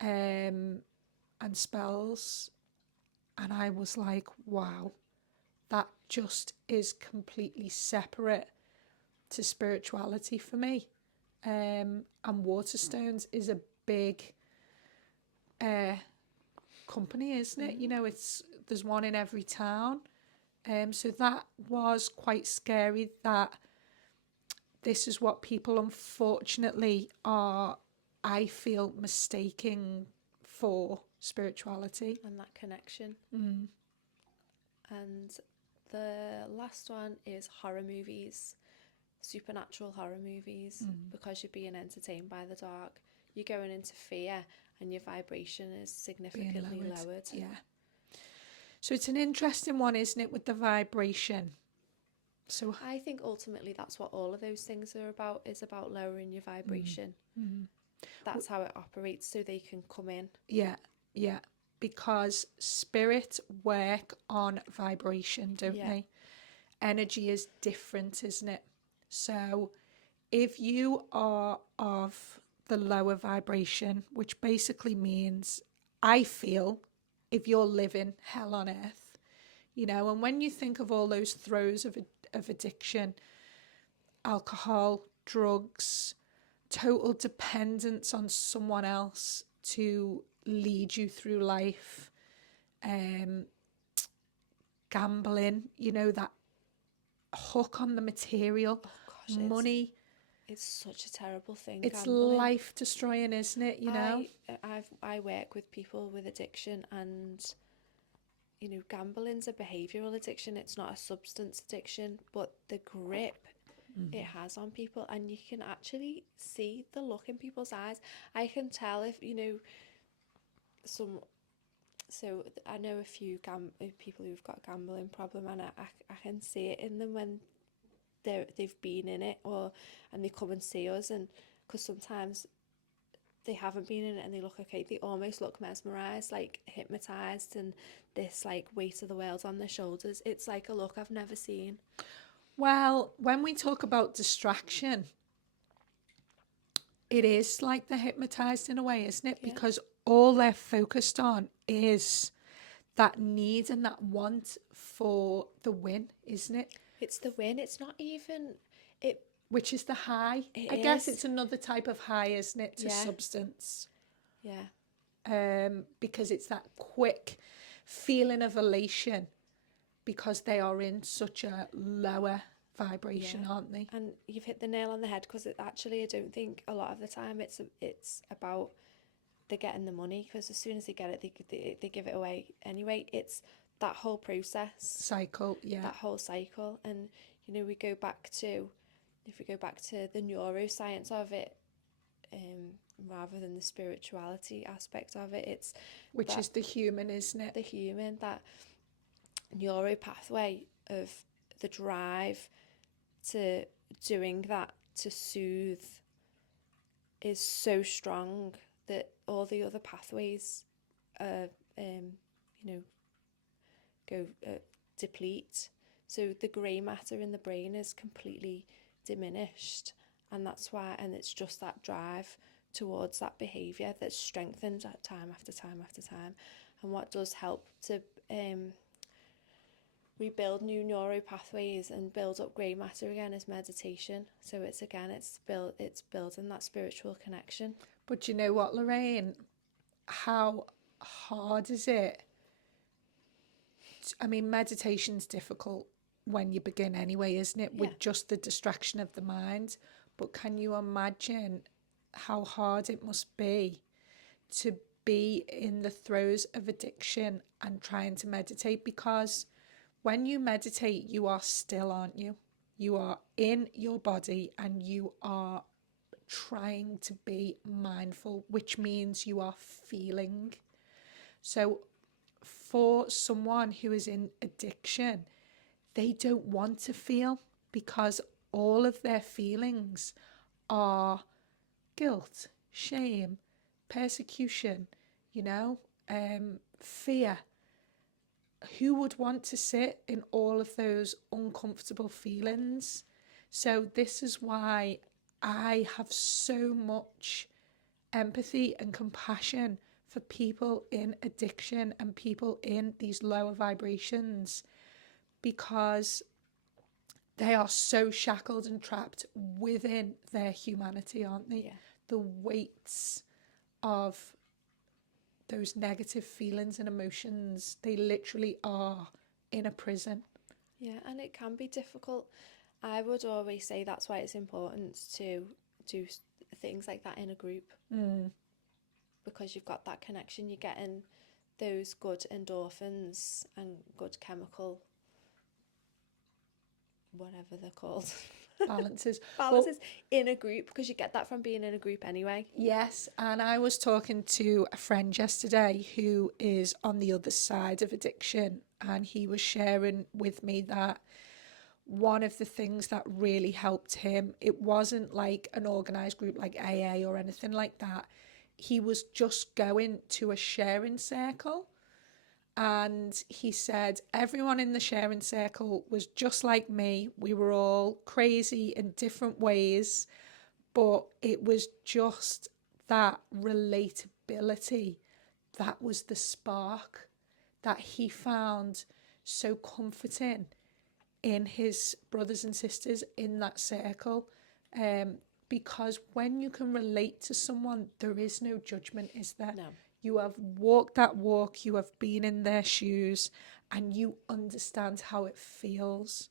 and spells. And I was like, wow, that just is completely separate to spirituality for me. And Waterstones is a big company, isn't it? There's one in every town. So that was quite scary, that this is what people unfortunately are, I feel, mistaking for spirituality. And that connection. And the last one is horror movies, supernatural horror movies, because you're being entertained by the dark. You're going into fear, and your vibration is significantly lowered. Yeah. So it's an interesting one, isn't it, with the vibration? So I think ultimately that's what all of those things are about, is about lowering your vibration. That's how it operates, so they can come in. Yeah, because spirit work on vibration, don't they? Energy is different, isn't it? So if you are of the lower vibration, which basically means, I feel, if you're living hell on earth, and when you think of all those throes of addiction, alcohol, drugs, total dependence on someone else to lead you through life, gambling, that hook on the material, money. It's such a terrible thing. It's gambling. life destroying, isn't it? I work with people with addiction, and gambling's a behavioural addiction. It's not a substance addiction, but the grip it has on people, and you can actually see the look in people's eyes. I can tell if so I know a few people who've got a gambling problem, and I can see it in them when they've been in it, and they come and see us, and because sometimes they haven't been in it and they look okay, they almost look mesmerized, like hypnotized, and this like weight of the world on their shoulders. It's like a look I've never seen. Well, when we talk about distraction, it is like they're hypnotized in a way, isn't it? Because all they're focused on is that need and that want for the win, isn't it? It's the win. It's not even it. Which is the high. I guess it's another type of high, isn't it, to substance? Yeah. Because it's that quick feeling of elation, because they are in such a lower vibration, aren't they? And you've hit the nail on the head, because actually I don't think a lot of the time it's about they're getting the money, because as soon as they get it, they give it away anyway. It's that whole process. Cycle, That whole cycle. And, if we go back to the neuroscience of it, rather than the spirituality aspect of it, which is the human, isn't it? The human, that neuro pathway of the drive to doing that to soothe is so strong that all the other pathways go deplete. So the grey matter in the brain is completely diminished, and that's why, and it's just that drive towards that behaviour that's strengthened time after time after time. And what does help to rebuild new neuro pathways and build up grey matter again is meditation. So it's building that spiritual connection. But you know what, Lorraine? How hard is it? I mean, meditation's difficult when you begin anyway, isn't it? With just the distraction of the mind. But can you imagine how hard it must be to be in the throes of addiction and trying to meditate? Because when you meditate, you are still, aren't you? You are in your body and you are trying to be mindful, which means you are feeling. So for someone who is in addiction, they don't want to feel, because all of their feelings are guilt, shame, persecution, fear. Who would want to sit in all of those uncomfortable feelings? So this is why I have so much empathy and compassion for people in addiction and people in these lower vibrations, because they are so shackled and trapped within their humanity, aren't they? Yeah. The weights of those negative feelings and emotions, they literally are in a prison. Yeah, and it can be difficult. I would always say that's why it's important to do things like that in a group, because you've got that connection, you're getting those good endorphins and good chemical, whatever they're called, Balances. balances in a group, because you get that from being in a group anyway. Yes, and I was talking to a friend yesterday who is on the other side of addiction, and he was sharing with me that one of the things that really helped him, it wasn't like an organised group like AA or anything like that. He was just going to a sharing circle, and he said everyone in the sharing circle was just like me. We were all crazy in different ways, but it was just that relatability that was the spark that he found so comforting in his brothers and sisters in that circle. Because when you can relate to someone, there is no judgment, is there? No. You have walked that walk, you have been in their shoes, and you understand how it feels.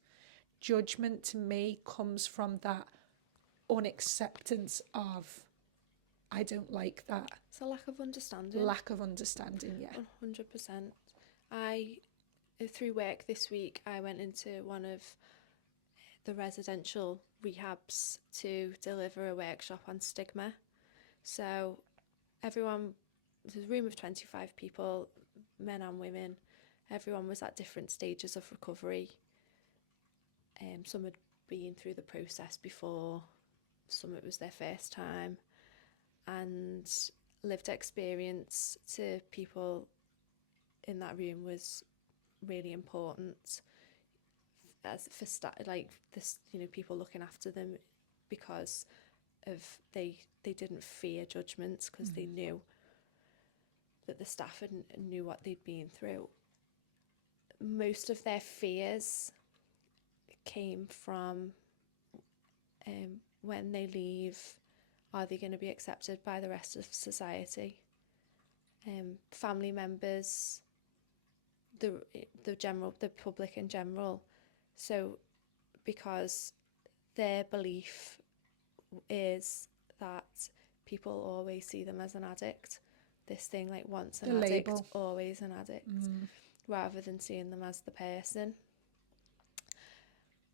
Judgment to me comes from that unacceptance of, I don't like that. It's a lack of understanding. Lack of understanding, yeah. 100%. Through work this week, I went into one of the residential rehabs to deliver a workshop on stigma. So everyone, there's a room of 25 people, men and women. Everyone was at different stages of recovery. Some had been through the process before, some it was their first time, and lived experience to people in that room was really important as for like this, people looking after them, because of they didn't fear judgments, because they knew that the staff knew what they'd been through. Most of their fears came from when they leave, are they going to be accepted by the rest of society? Family members, the public in general. So because their belief is that people always see them as an addict, this thing like once an The addict, label. always an addict, rather than seeing them as the person.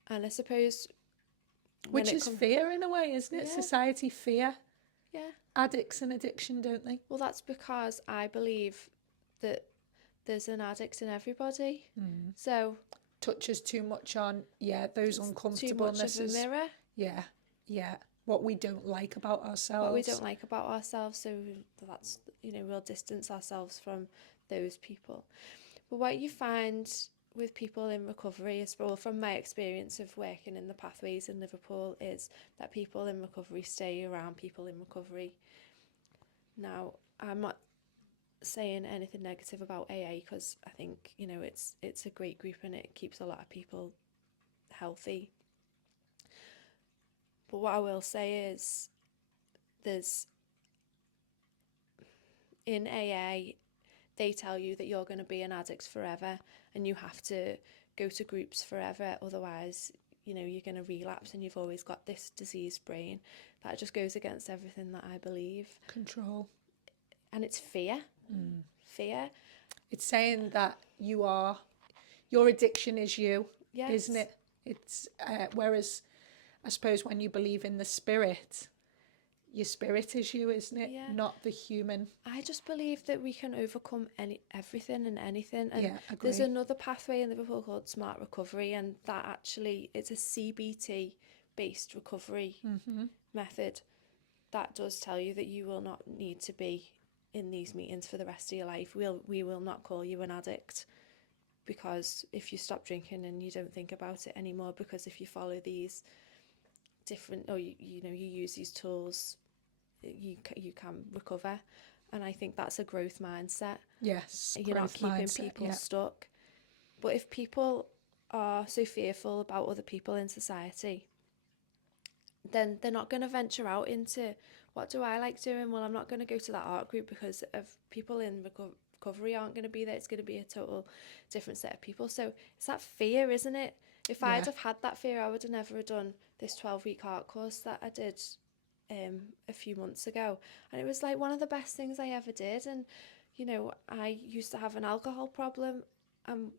And I suppose Which is fear in a way, isn't it? Yeah. Society fear. Yeah. Addicts and addiction, don't they? Well, that's because I believe that there's an addict in everybody. So touches too much on, those uncomfortablenesses. Too much of a mirror. Yeah. What we don't like about ourselves. What we don't like about ourselves. So that's, we'll distance ourselves from those people. But what you find with people in recovery, well, from my experience of working in the pathways in Liverpool, is that people in recovery stay around people in recovery. Now, I'm not saying anything negative about AA, because I think it's a great group and it keeps a lot of people healthy. But what I will say is, there's in AA, they tell you that you're going to be an addict forever and you have to go to groups forever, otherwise you're going to relapse and you've always got this diseased brain. That just goes against everything that I believe. Control. And it's fear. Fear. It's saying that your addiction is you, Yes. isn't it? It's whereas I suppose when you believe in the spirit, your spirit is you, isn't it? Yeah. Not the human. I just believe that we can overcome everything and anything. And Yeah, agree. there's another pathway in Liverpool called Smart Recovery, and that actually it's a CBT based recovery method that does tell you that you will not need to be in these meetings for the rest of your life. We will not call you an addict, because if you stop drinking and you don't think about it anymore, because if you follow these different, or you use these tools, you can recover. And I think that's a growth mindset. Yes, You're not keeping people stuck. But if people are so fearful about other people in society, then they're not going to venture out into, what do I like doing? Well, I'm not going to go to that art group because of people in recovery aren't going to be there. It's going to be a total different set of people. So it's that fear, isn't it? If I'd have had that fear, I would have never done this 12-week art course that I did a few months ago. And it was like one of the best things I ever did. And, I used to have an alcohol problem. And,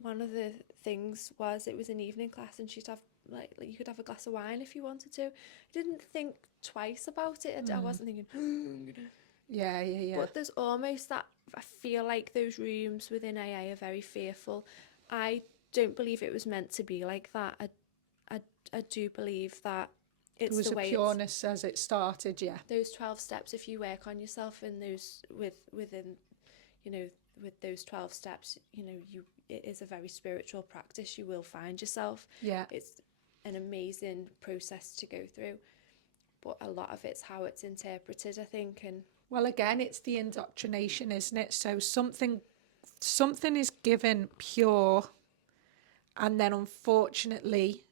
one of the things was it was an evening class and she'd have, like you could have a glass of wine if you wanted to. I didn't think twice about it. I wasn't thinking, Yeah. But there's almost that, I feel like those rooms within AA are very fearful. I don't believe it was meant to be like that. I do believe that it's there was the way a pureness as it started, those 12 steps, if you work on yourself in those within with those 12 steps, it is a very spiritual practice. You will find yourself. It's an amazing process to go through, but a lot of it's how it's interpreted, I think. And well, again, it's the indoctrination, isn't it? So something is given pure, and then unfortunately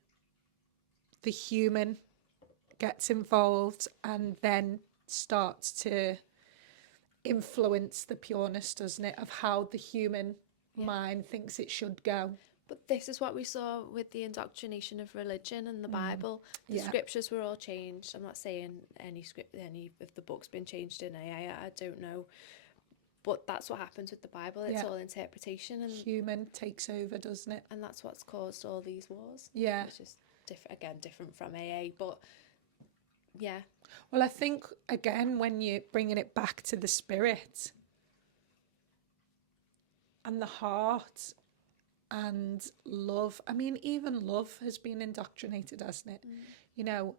the human gets involved and then starts to influence the pureness, doesn't it, of how the human mind thinks it should go. But this is what we saw with the indoctrination of religion and the Bible. The scriptures were all changed. I'm not saying any of the books been changed in AA. I don't know. But that's what happens with the Bible. It's all interpretation. And human takes over, doesn't it? And that's what's caused all these wars. Yeah. Which is different from AA. But yeah. Well, I think, again, when you're bringing it back to the spirit and the heart and love, I mean, even love has been indoctrinated, hasn't it?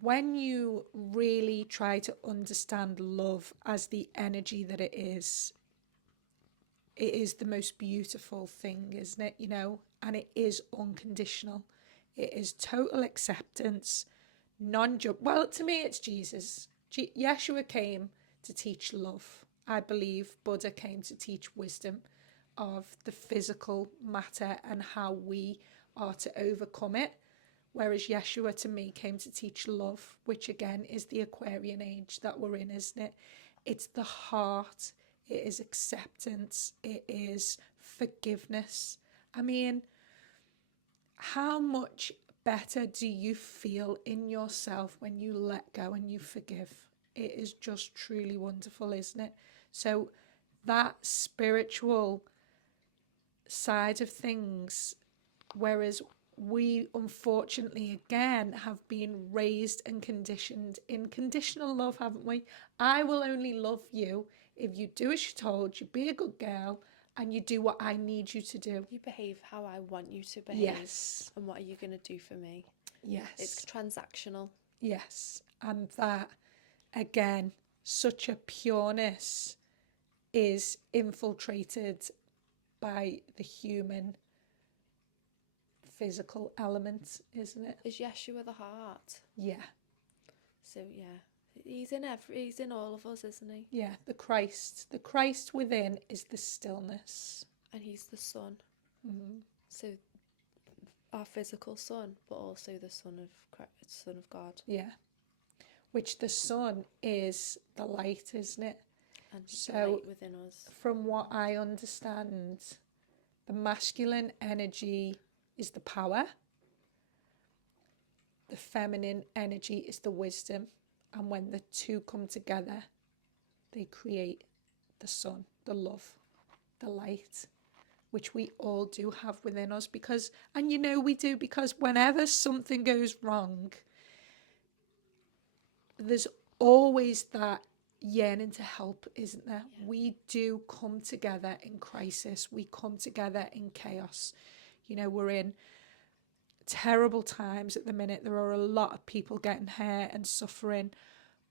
When you really try to understand love as the energy that it is the most beautiful thing, isn't it? And it is unconditional. It is total acceptance, well, to me, it's Jesus. Yeshua came to teach love. I believe Buddha came to teach wisdom of the physical matter and how we are to overcome it. Whereas Yeshua, to me, came to teach love, which again is the Aquarian age that we're in, isn't it? It's the heart. It is acceptance. It is forgiveness. I mean, how much better do you feel in yourself when you let go and you forgive? It is just truly wonderful, isn't it? So that spiritual side of things, whereas we unfortunately again have been raised and conditioned in conditional love, haven't we? I will only love you if you do as you're told, you be a good girl, and you do what I need you to do. You behave how I want you to behave. Yes. And what are you going to do for me? Yes. It's transactional. Yes. And that, again, such a pureness is infiltrated by the human physical element, isn't it? Is Yeshua the heart? Yeah. So, yeah. He's in all of us, isn't he? Yeah, the Christ within is the stillness. And he's the sun. Mm-hmm. So our physical sun, but also the Son of God. Yeah. Which the sun is the light, isn't it? And so the light within us. From what I understand, the masculine energy is the power. The feminine energy is the wisdom. And when the two come together, they create the sun, the love, the light. which we all do have within us, because, and you know we do, because whenever something goes wrong, there's always that yearning to help, isn't there? Yeah. We do come together in crisis. We come together in chaos. You know, we're in terrible times at the minute. There are a lot of people getting hurt and suffering,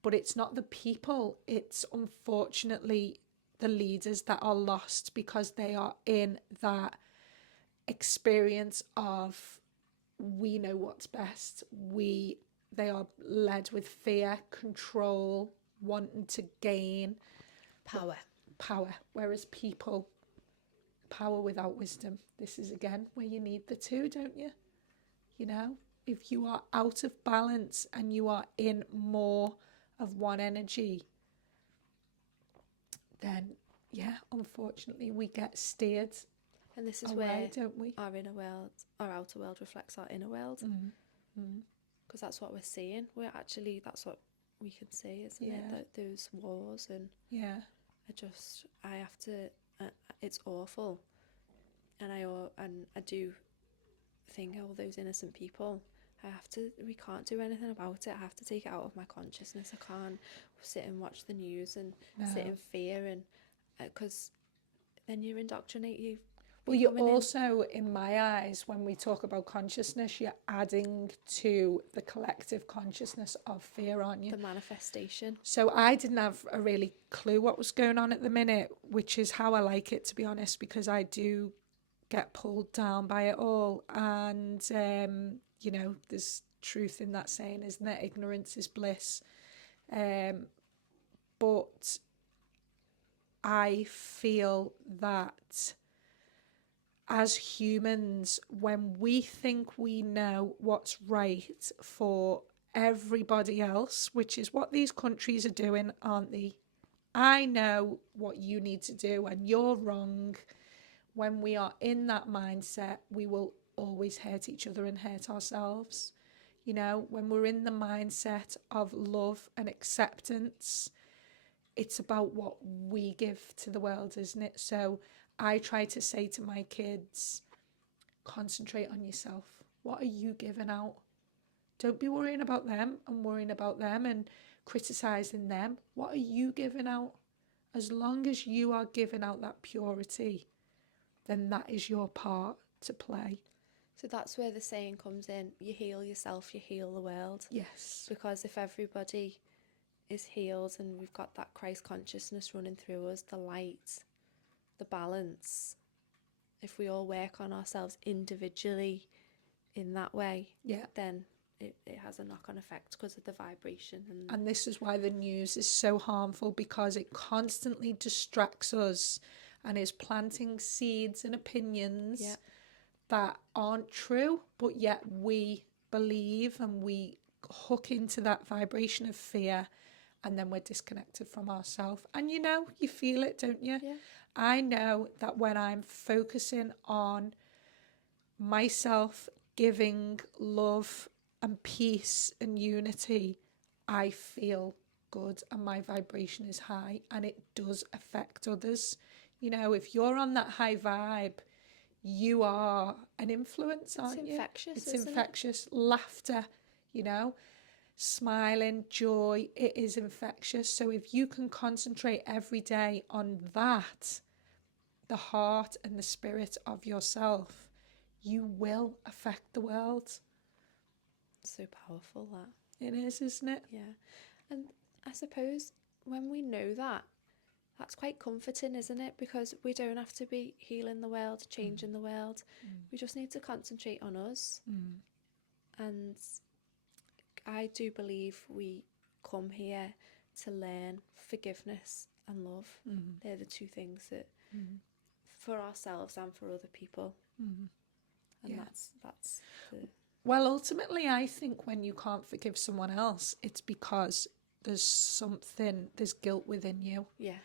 but it's not the people. It's unfortunately the leaders that are lost, because they are in that experience of, we know what's best. They are led with fear, control, wanting to gain power, whereas people, power without wisdom. This is again where you need the two, don't you? You know, if you are out of balance and you are in more of one energy, then yeah, unfortunately we get steered And this is away, where don't we? our inner world, our outer world reflects our inner world. Because that's what we're seeing. That's what we can see, isn't it? That those wars, and I have to, it's awful. And I do think all those innocent people, we can't do anything about it. I have to take it out of my consciousness. I can't sit and watch the news and sit in fear, and because then you indoctrinate. Well, you're also, in my eyes, when we talk about consciousness, you're adding to the collective consciousness of fear, aren't you? The manifestation. So I didn't have a really clue what was going on at the minute, which is how I like it, to be honest, because I do get pulled down by it all. And, you know, there's truth in that saying, isn't there? Ignorance is bliss. But I feel that as humans, when we think we know what's right for everybody else, which is what these countries are doing, aren't they? I know what you need to do and you're wrong. When we are in that mindset, we will always hurt each other and hurt ourselves. You know, when we're in the mindset of love and acceptance, it's about what we give to the world, isn't it? So I try to say to my kids, concentrate on yourself. What are you giving out? Don't be worrying about them and criticising them. What are you giving out? As long as you are giving out that purity, then that is your part to play. So that's where the saying comes in, you heal yourself, you heal the world. Yes. Because if everybody is healed and we've got that Christ consciousness running through us, the light, the balance, if we all work on ourselves individually in that way, then it has a knock-on effect because of the vibration. And this is why the news is so harmful, because it constantly distracts us and is planting seeds and opinions that aren't true, but yet we believe and we hook into that vibration of fear, and then we're disconnected from ourselves. And you know, you feel it, don't you? Yeah. I know that when I'm focusing on myself, giving love and peace and unity, I feel good and my vibration is high, and it does affect others. You know, if you're on that high vibe, you are an influence, aren't you? It's infectious. Laughter, you know, smiling, joy, it is infectious. So if you can concentrate every day on that, the heart and the spirit of yourself, you will affect the world. So powerful, that. It is, isn't it? Yeah. And I suppose when we know that, that's quite comforting, isn't it? Because we don't have to be healing the world, changing the world. We just need to concentrate on us. And I do believe we come here to learn forgiveness and love. They're the two things that for ourselves and for other people. And that's the... Well, ultimately, I think when you can't forgive someone else, it's because there's guilt within you. Yeah.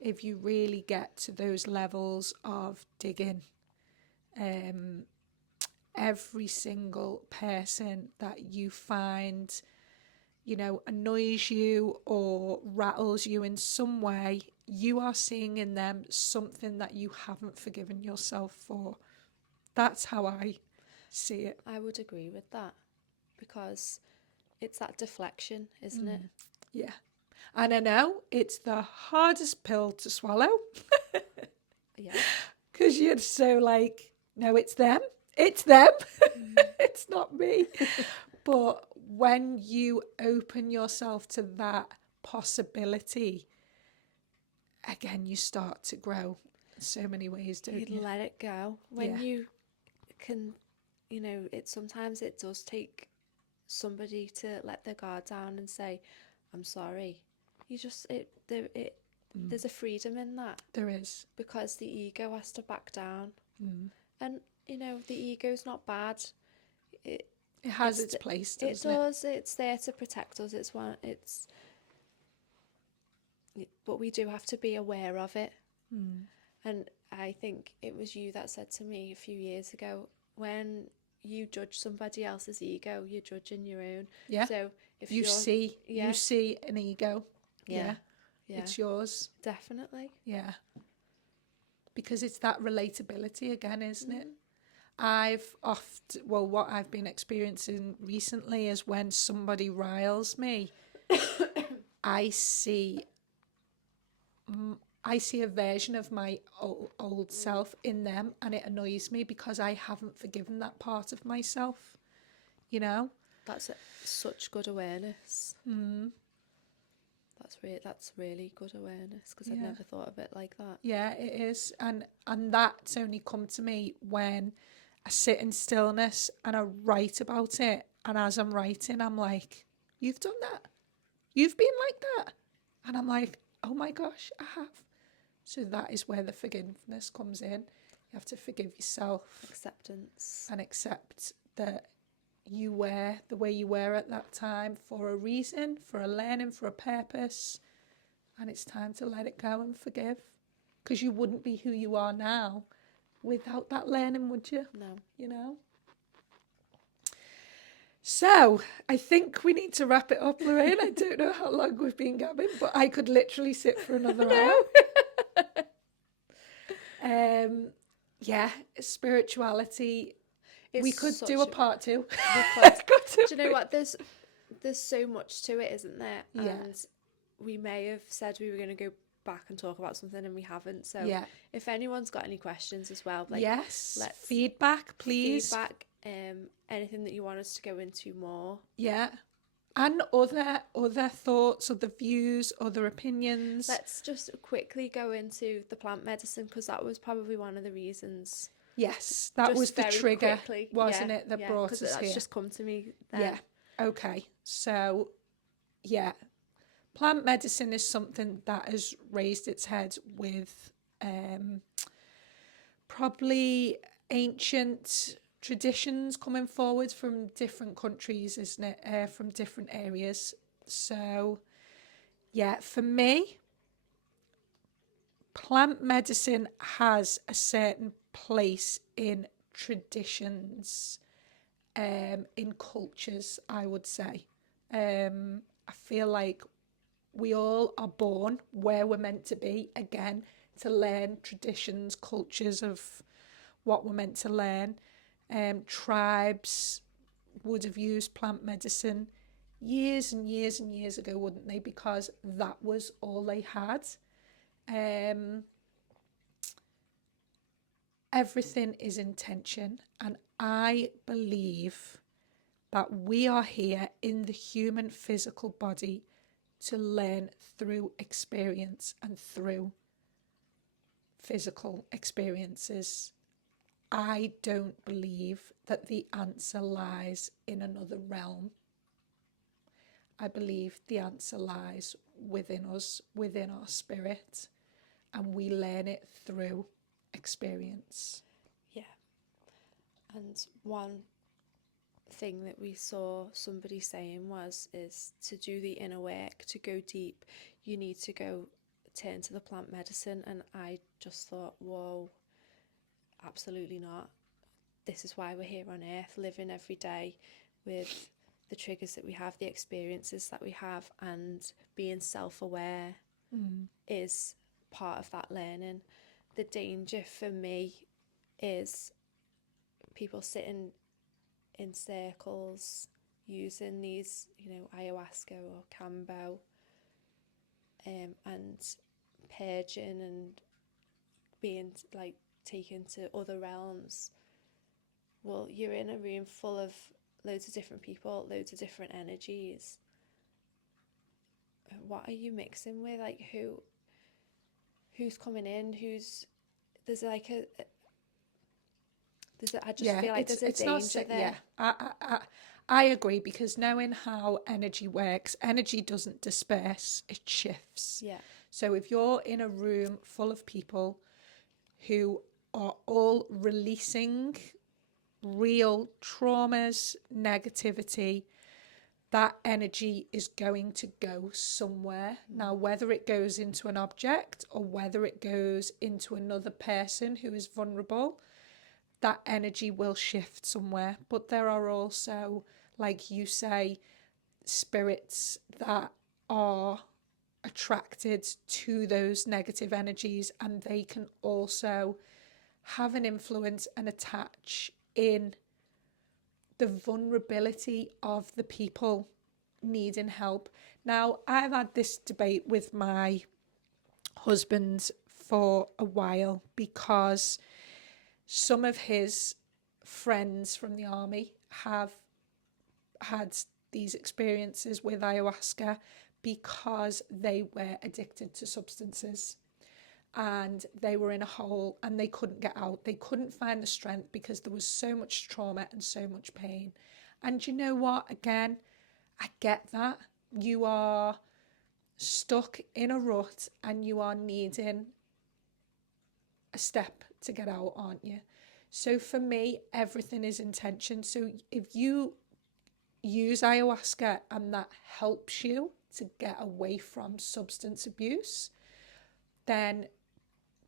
If you really get to those levels of digging, every single person that you find, you know, annoys you or rattles you in some way, you are seeing in them something that you haven't forgiven yourself for. That's how I see it. I would agree with that, because it's that deflection, isn't it? Yeah. And I know it's the hardest pill to swallow. Yeah. Because you're so like, no, it's them. It's them. It's not me. But when you open yourself to that possibility, again, you start to grow in so many ways, don't you? Let it go. When you can, sometimes it does take somebody to let their guard down and say, I'm sorry. There's a freedom in that, There is. because the ego has to back down. And, the ego's not bad. It has its place, doesn't it? It does. It's there to protect us. But we do have to be aware of it. And I think it was you that said to me a few years ago, when you judge somebody else's ego, you're judging your own. Yeah. So if you see an ego. Yeah. It's yours. Definitely. Yeah. Because it's that relatability again, isn't it? What I've been experiencing recently is when somebody riles me, I see a version of my old self in them, and it annoys me because I haven't forgiven that part of myself, That's such good awareness. That's really good awareness, because I've never thought of it like that. Yeah, it is. And that's only come to me when I sit in stillness and I write about it. And as I'm writing, I'm like, you've done that. You've been like that. And I'm like, oh my gosh, I have. So that is where the forgiveness comes in. You have to forgive yourself. Acceptance. And accept that you were the way you were at that time for a reason, for a learning, for a purpose. And it's time to let it go and forgive. Because you wouldn't be who you are now without that learning, would you? No. So I think we need to wrap it up, Lorraine. I don't know how long we've been gabbing, but I could literally sit for another hour. Spirituality. We could do a part 2. Do you know what? There's so much to it, isn't there? Yeah. And we may have said we were going to go back and talk about something, and we haven't. So if anyone's got any questions as well, feedback, please. Anything that you want us to go into more. Yeah. And other thoughts, other views, other opinions. Let's just quickly go into the plant medicine, because that was probably one of the reasons. Yes, that was the trigger, quickly. wasn't it, that brought us here? Because that's just come to me then. Yeah, okay. So, plant medicine is something that has raised its head with probably ancient traditions coming forward from different countries, isn't it? From different areas. So, for me, plant medicine has a certain place in traditions, in cultures, I would say. I feel like we all are born where we're meant to be, again, to learn traditions, cultures of what we're meant to learn. Tribes would have used plant medicine years and years and years ago, wouldn't they? Because that was all they had. Everything is intention, and I believe that we are here in the human physical body to learn through experience and through physical experiences. I don't believe that the answer lies in another realm. I believe the answer lies within us, within our spirit, and we learn it through experience. Yeah. And one thing that we saw somebody saying is to do the inner work, to go deep, you need to go turn to the plant medicine. And I just thought, whoa, absolutely not. This is why we're here on earth, living every day with the triggers that we have, the experiences that we have, and being self-aware is part of that learning. The danger for me is people sitting in circles using these, ayahuasca or cambo, and purging and being like taken to other realms. Well, you're in a room full of loads of different people, loads of different energies. What are you mixing with? Like who's coming in? There's like I just feel like there's a danger there. Yeah, I agree, because knowing how energy works, energy doesn't disperse, it shifts. Yeah. So if you're in a room full of people who are all releasing real traumas, negativity, that energy is going to go somewhere. Now, whether it goes into an object or whether it goes into another person who is vulnerable, that energy will shift somewhere. But there are also, like you say, spirits that are attracted to those negative energies, and they can also have an influence and attach in the vulnerability of the people needing help. Now, I've had this debate with my husband for a while, because some of his friends from the army have had these experiences with ayahuasca because they were addicted to substances, and they were in a hole and they couldn't get out. They couldn't find the strength because there was so much trauma and so much pain. And you know what? Again, I get that. You are stuck in a rut and you are needing a step to get out, aren't you? So for me, everything is intention. So if you use ayahuasca and that helps you to get away from substance abuse, then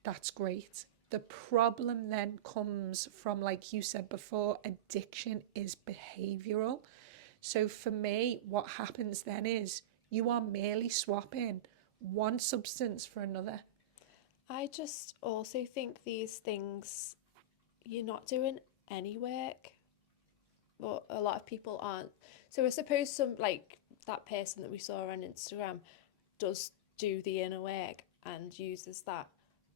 that's great. The problem then comes from, like you said before, addiction is behavioural. So for me, what happens then is you are merely swapping one substance for another. I just also think these things, you're not doing any work, but a lot of people aren't. So I suppose that person that we saw on Instagram does do the inner work and uses that,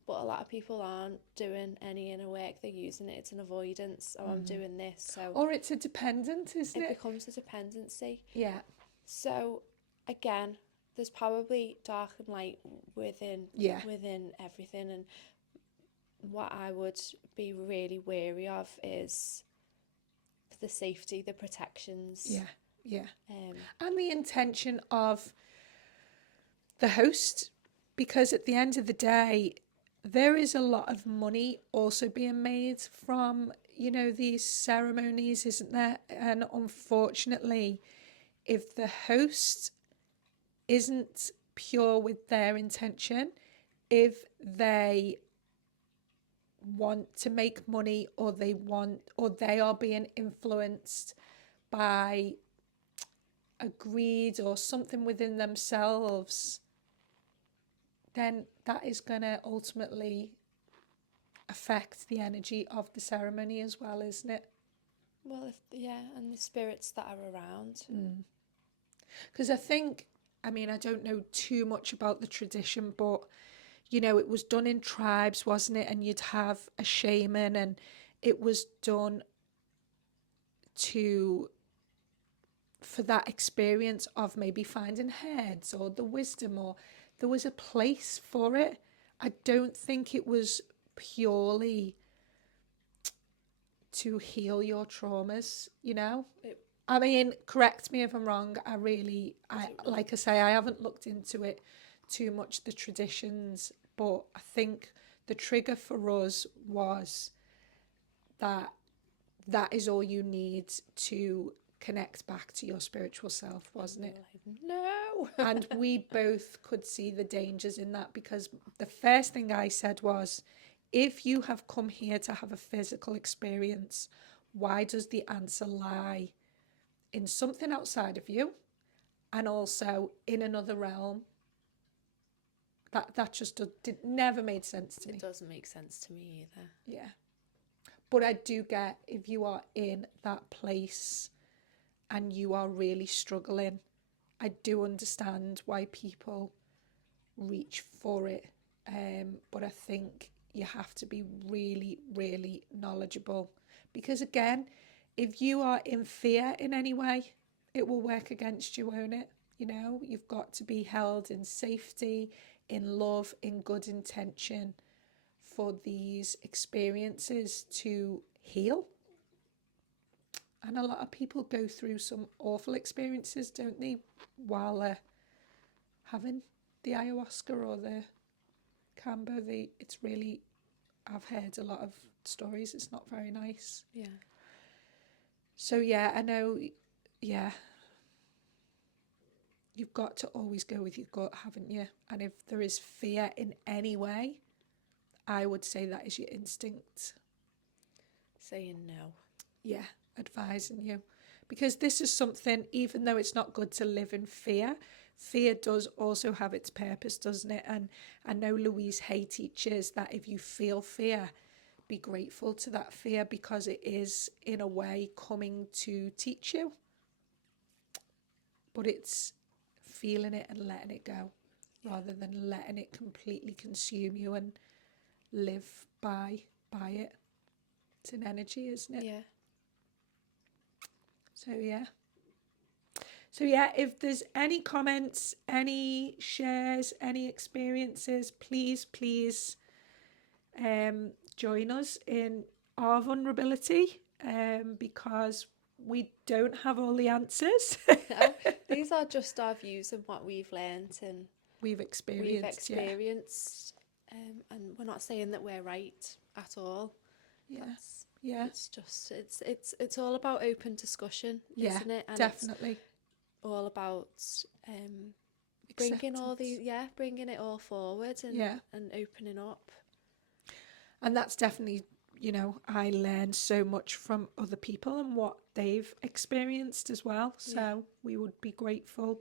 but a lot of people aren't doing any inner work. They're using it. It's an avoidance. Oh, I'm doing this, so Or it's a dependent, isn't it? It becomes a dependency. Yeah. So again, there's probably dark and light within everything, and what I would be really wary of is the safety, the protections. Yeah. And the intention of the host, because at the end of the day, there is a lot of money also being made from, these ceremonies, isn't there? And unfortunately, if the host isn't pure with their intention, if they want to make money, or they are being influenced by a greed or something within themselves, then that is going to ultimately affect the energy of the ceremony as well, isn't it? Well, and the spirits that are around. Because I don't know too much about the tradition, but it was done in tribes, wasn't it? And you'd have a shaman, and it was done for that experience of maybe finding heads or the wisdom, or there was a place for it. I don't think it was purely to heal your traumas, correct me if I'm wrong. Like I say, I haven't looked into it too much, the traditions, but I think the trigger for us was that is all you need to connect back to your spiritual self, wasn't it? No. And we both could see the dangers in that, because the first thing I said was, if you have come here to have a physical experience, why does the answer lie in something outside of you and also in another realm? That just never made sense to me. It doesn't make sense to me either. Yeah. But I do get, if you are in that place and you are really struggling, I do understand why people reach for it. But I think you have to be really, really knowledgeable. Because again, if you are in fear in any way, it will work against you, won't it? You know, you've got to be held in safety, in love, in good intention for these experiences to heal. And a lot of people go through some awful experiences, don't they, while they're having the ayahuasca or the cambo. It's really, I've heard a lot of stories. It's not very nice. Yeah. So yeah, I know, yeah. You've got to always go with your gut, haven't you? And if there is fear in any way, I would say that is your instinct. Saying no. Yeah, advising you. Because this is something, even though it's not good to live in fear, fear does also have its purpose, doesn't it? And I know Louise Hay teaches that if you feel fear, be grateful to that fear, because it is, in a way, coming to teach you. But it's feeling it and letting it go, rather than letting it completely consume you and live by it. It's an energy, isn't it? Yeah. So yeah, if there's any comments, any shares, any experiences, please join us in our vulnerability, because we don't have all the answers. No, these are just our views and what we've learnt and we've experienced. And we're not saying that we're right at all. It's just it's all about open discussion, isn't it? And definitely. it's all about bringing it all forward and opening up. And that's definitely, I learned so much from other people and what they've experienced as well. So we would be grateful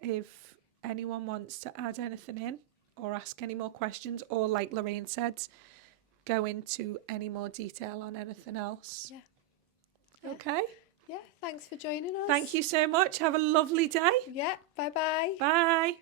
if anyone wants to add anything in or ask any more questions, or like Lorraine said, go into any more detail on anything else. Yeah. Okay. Yeah, thanks for joining us. Thank you so much. Have a lovely day. Yeah, bye-bye. Bye.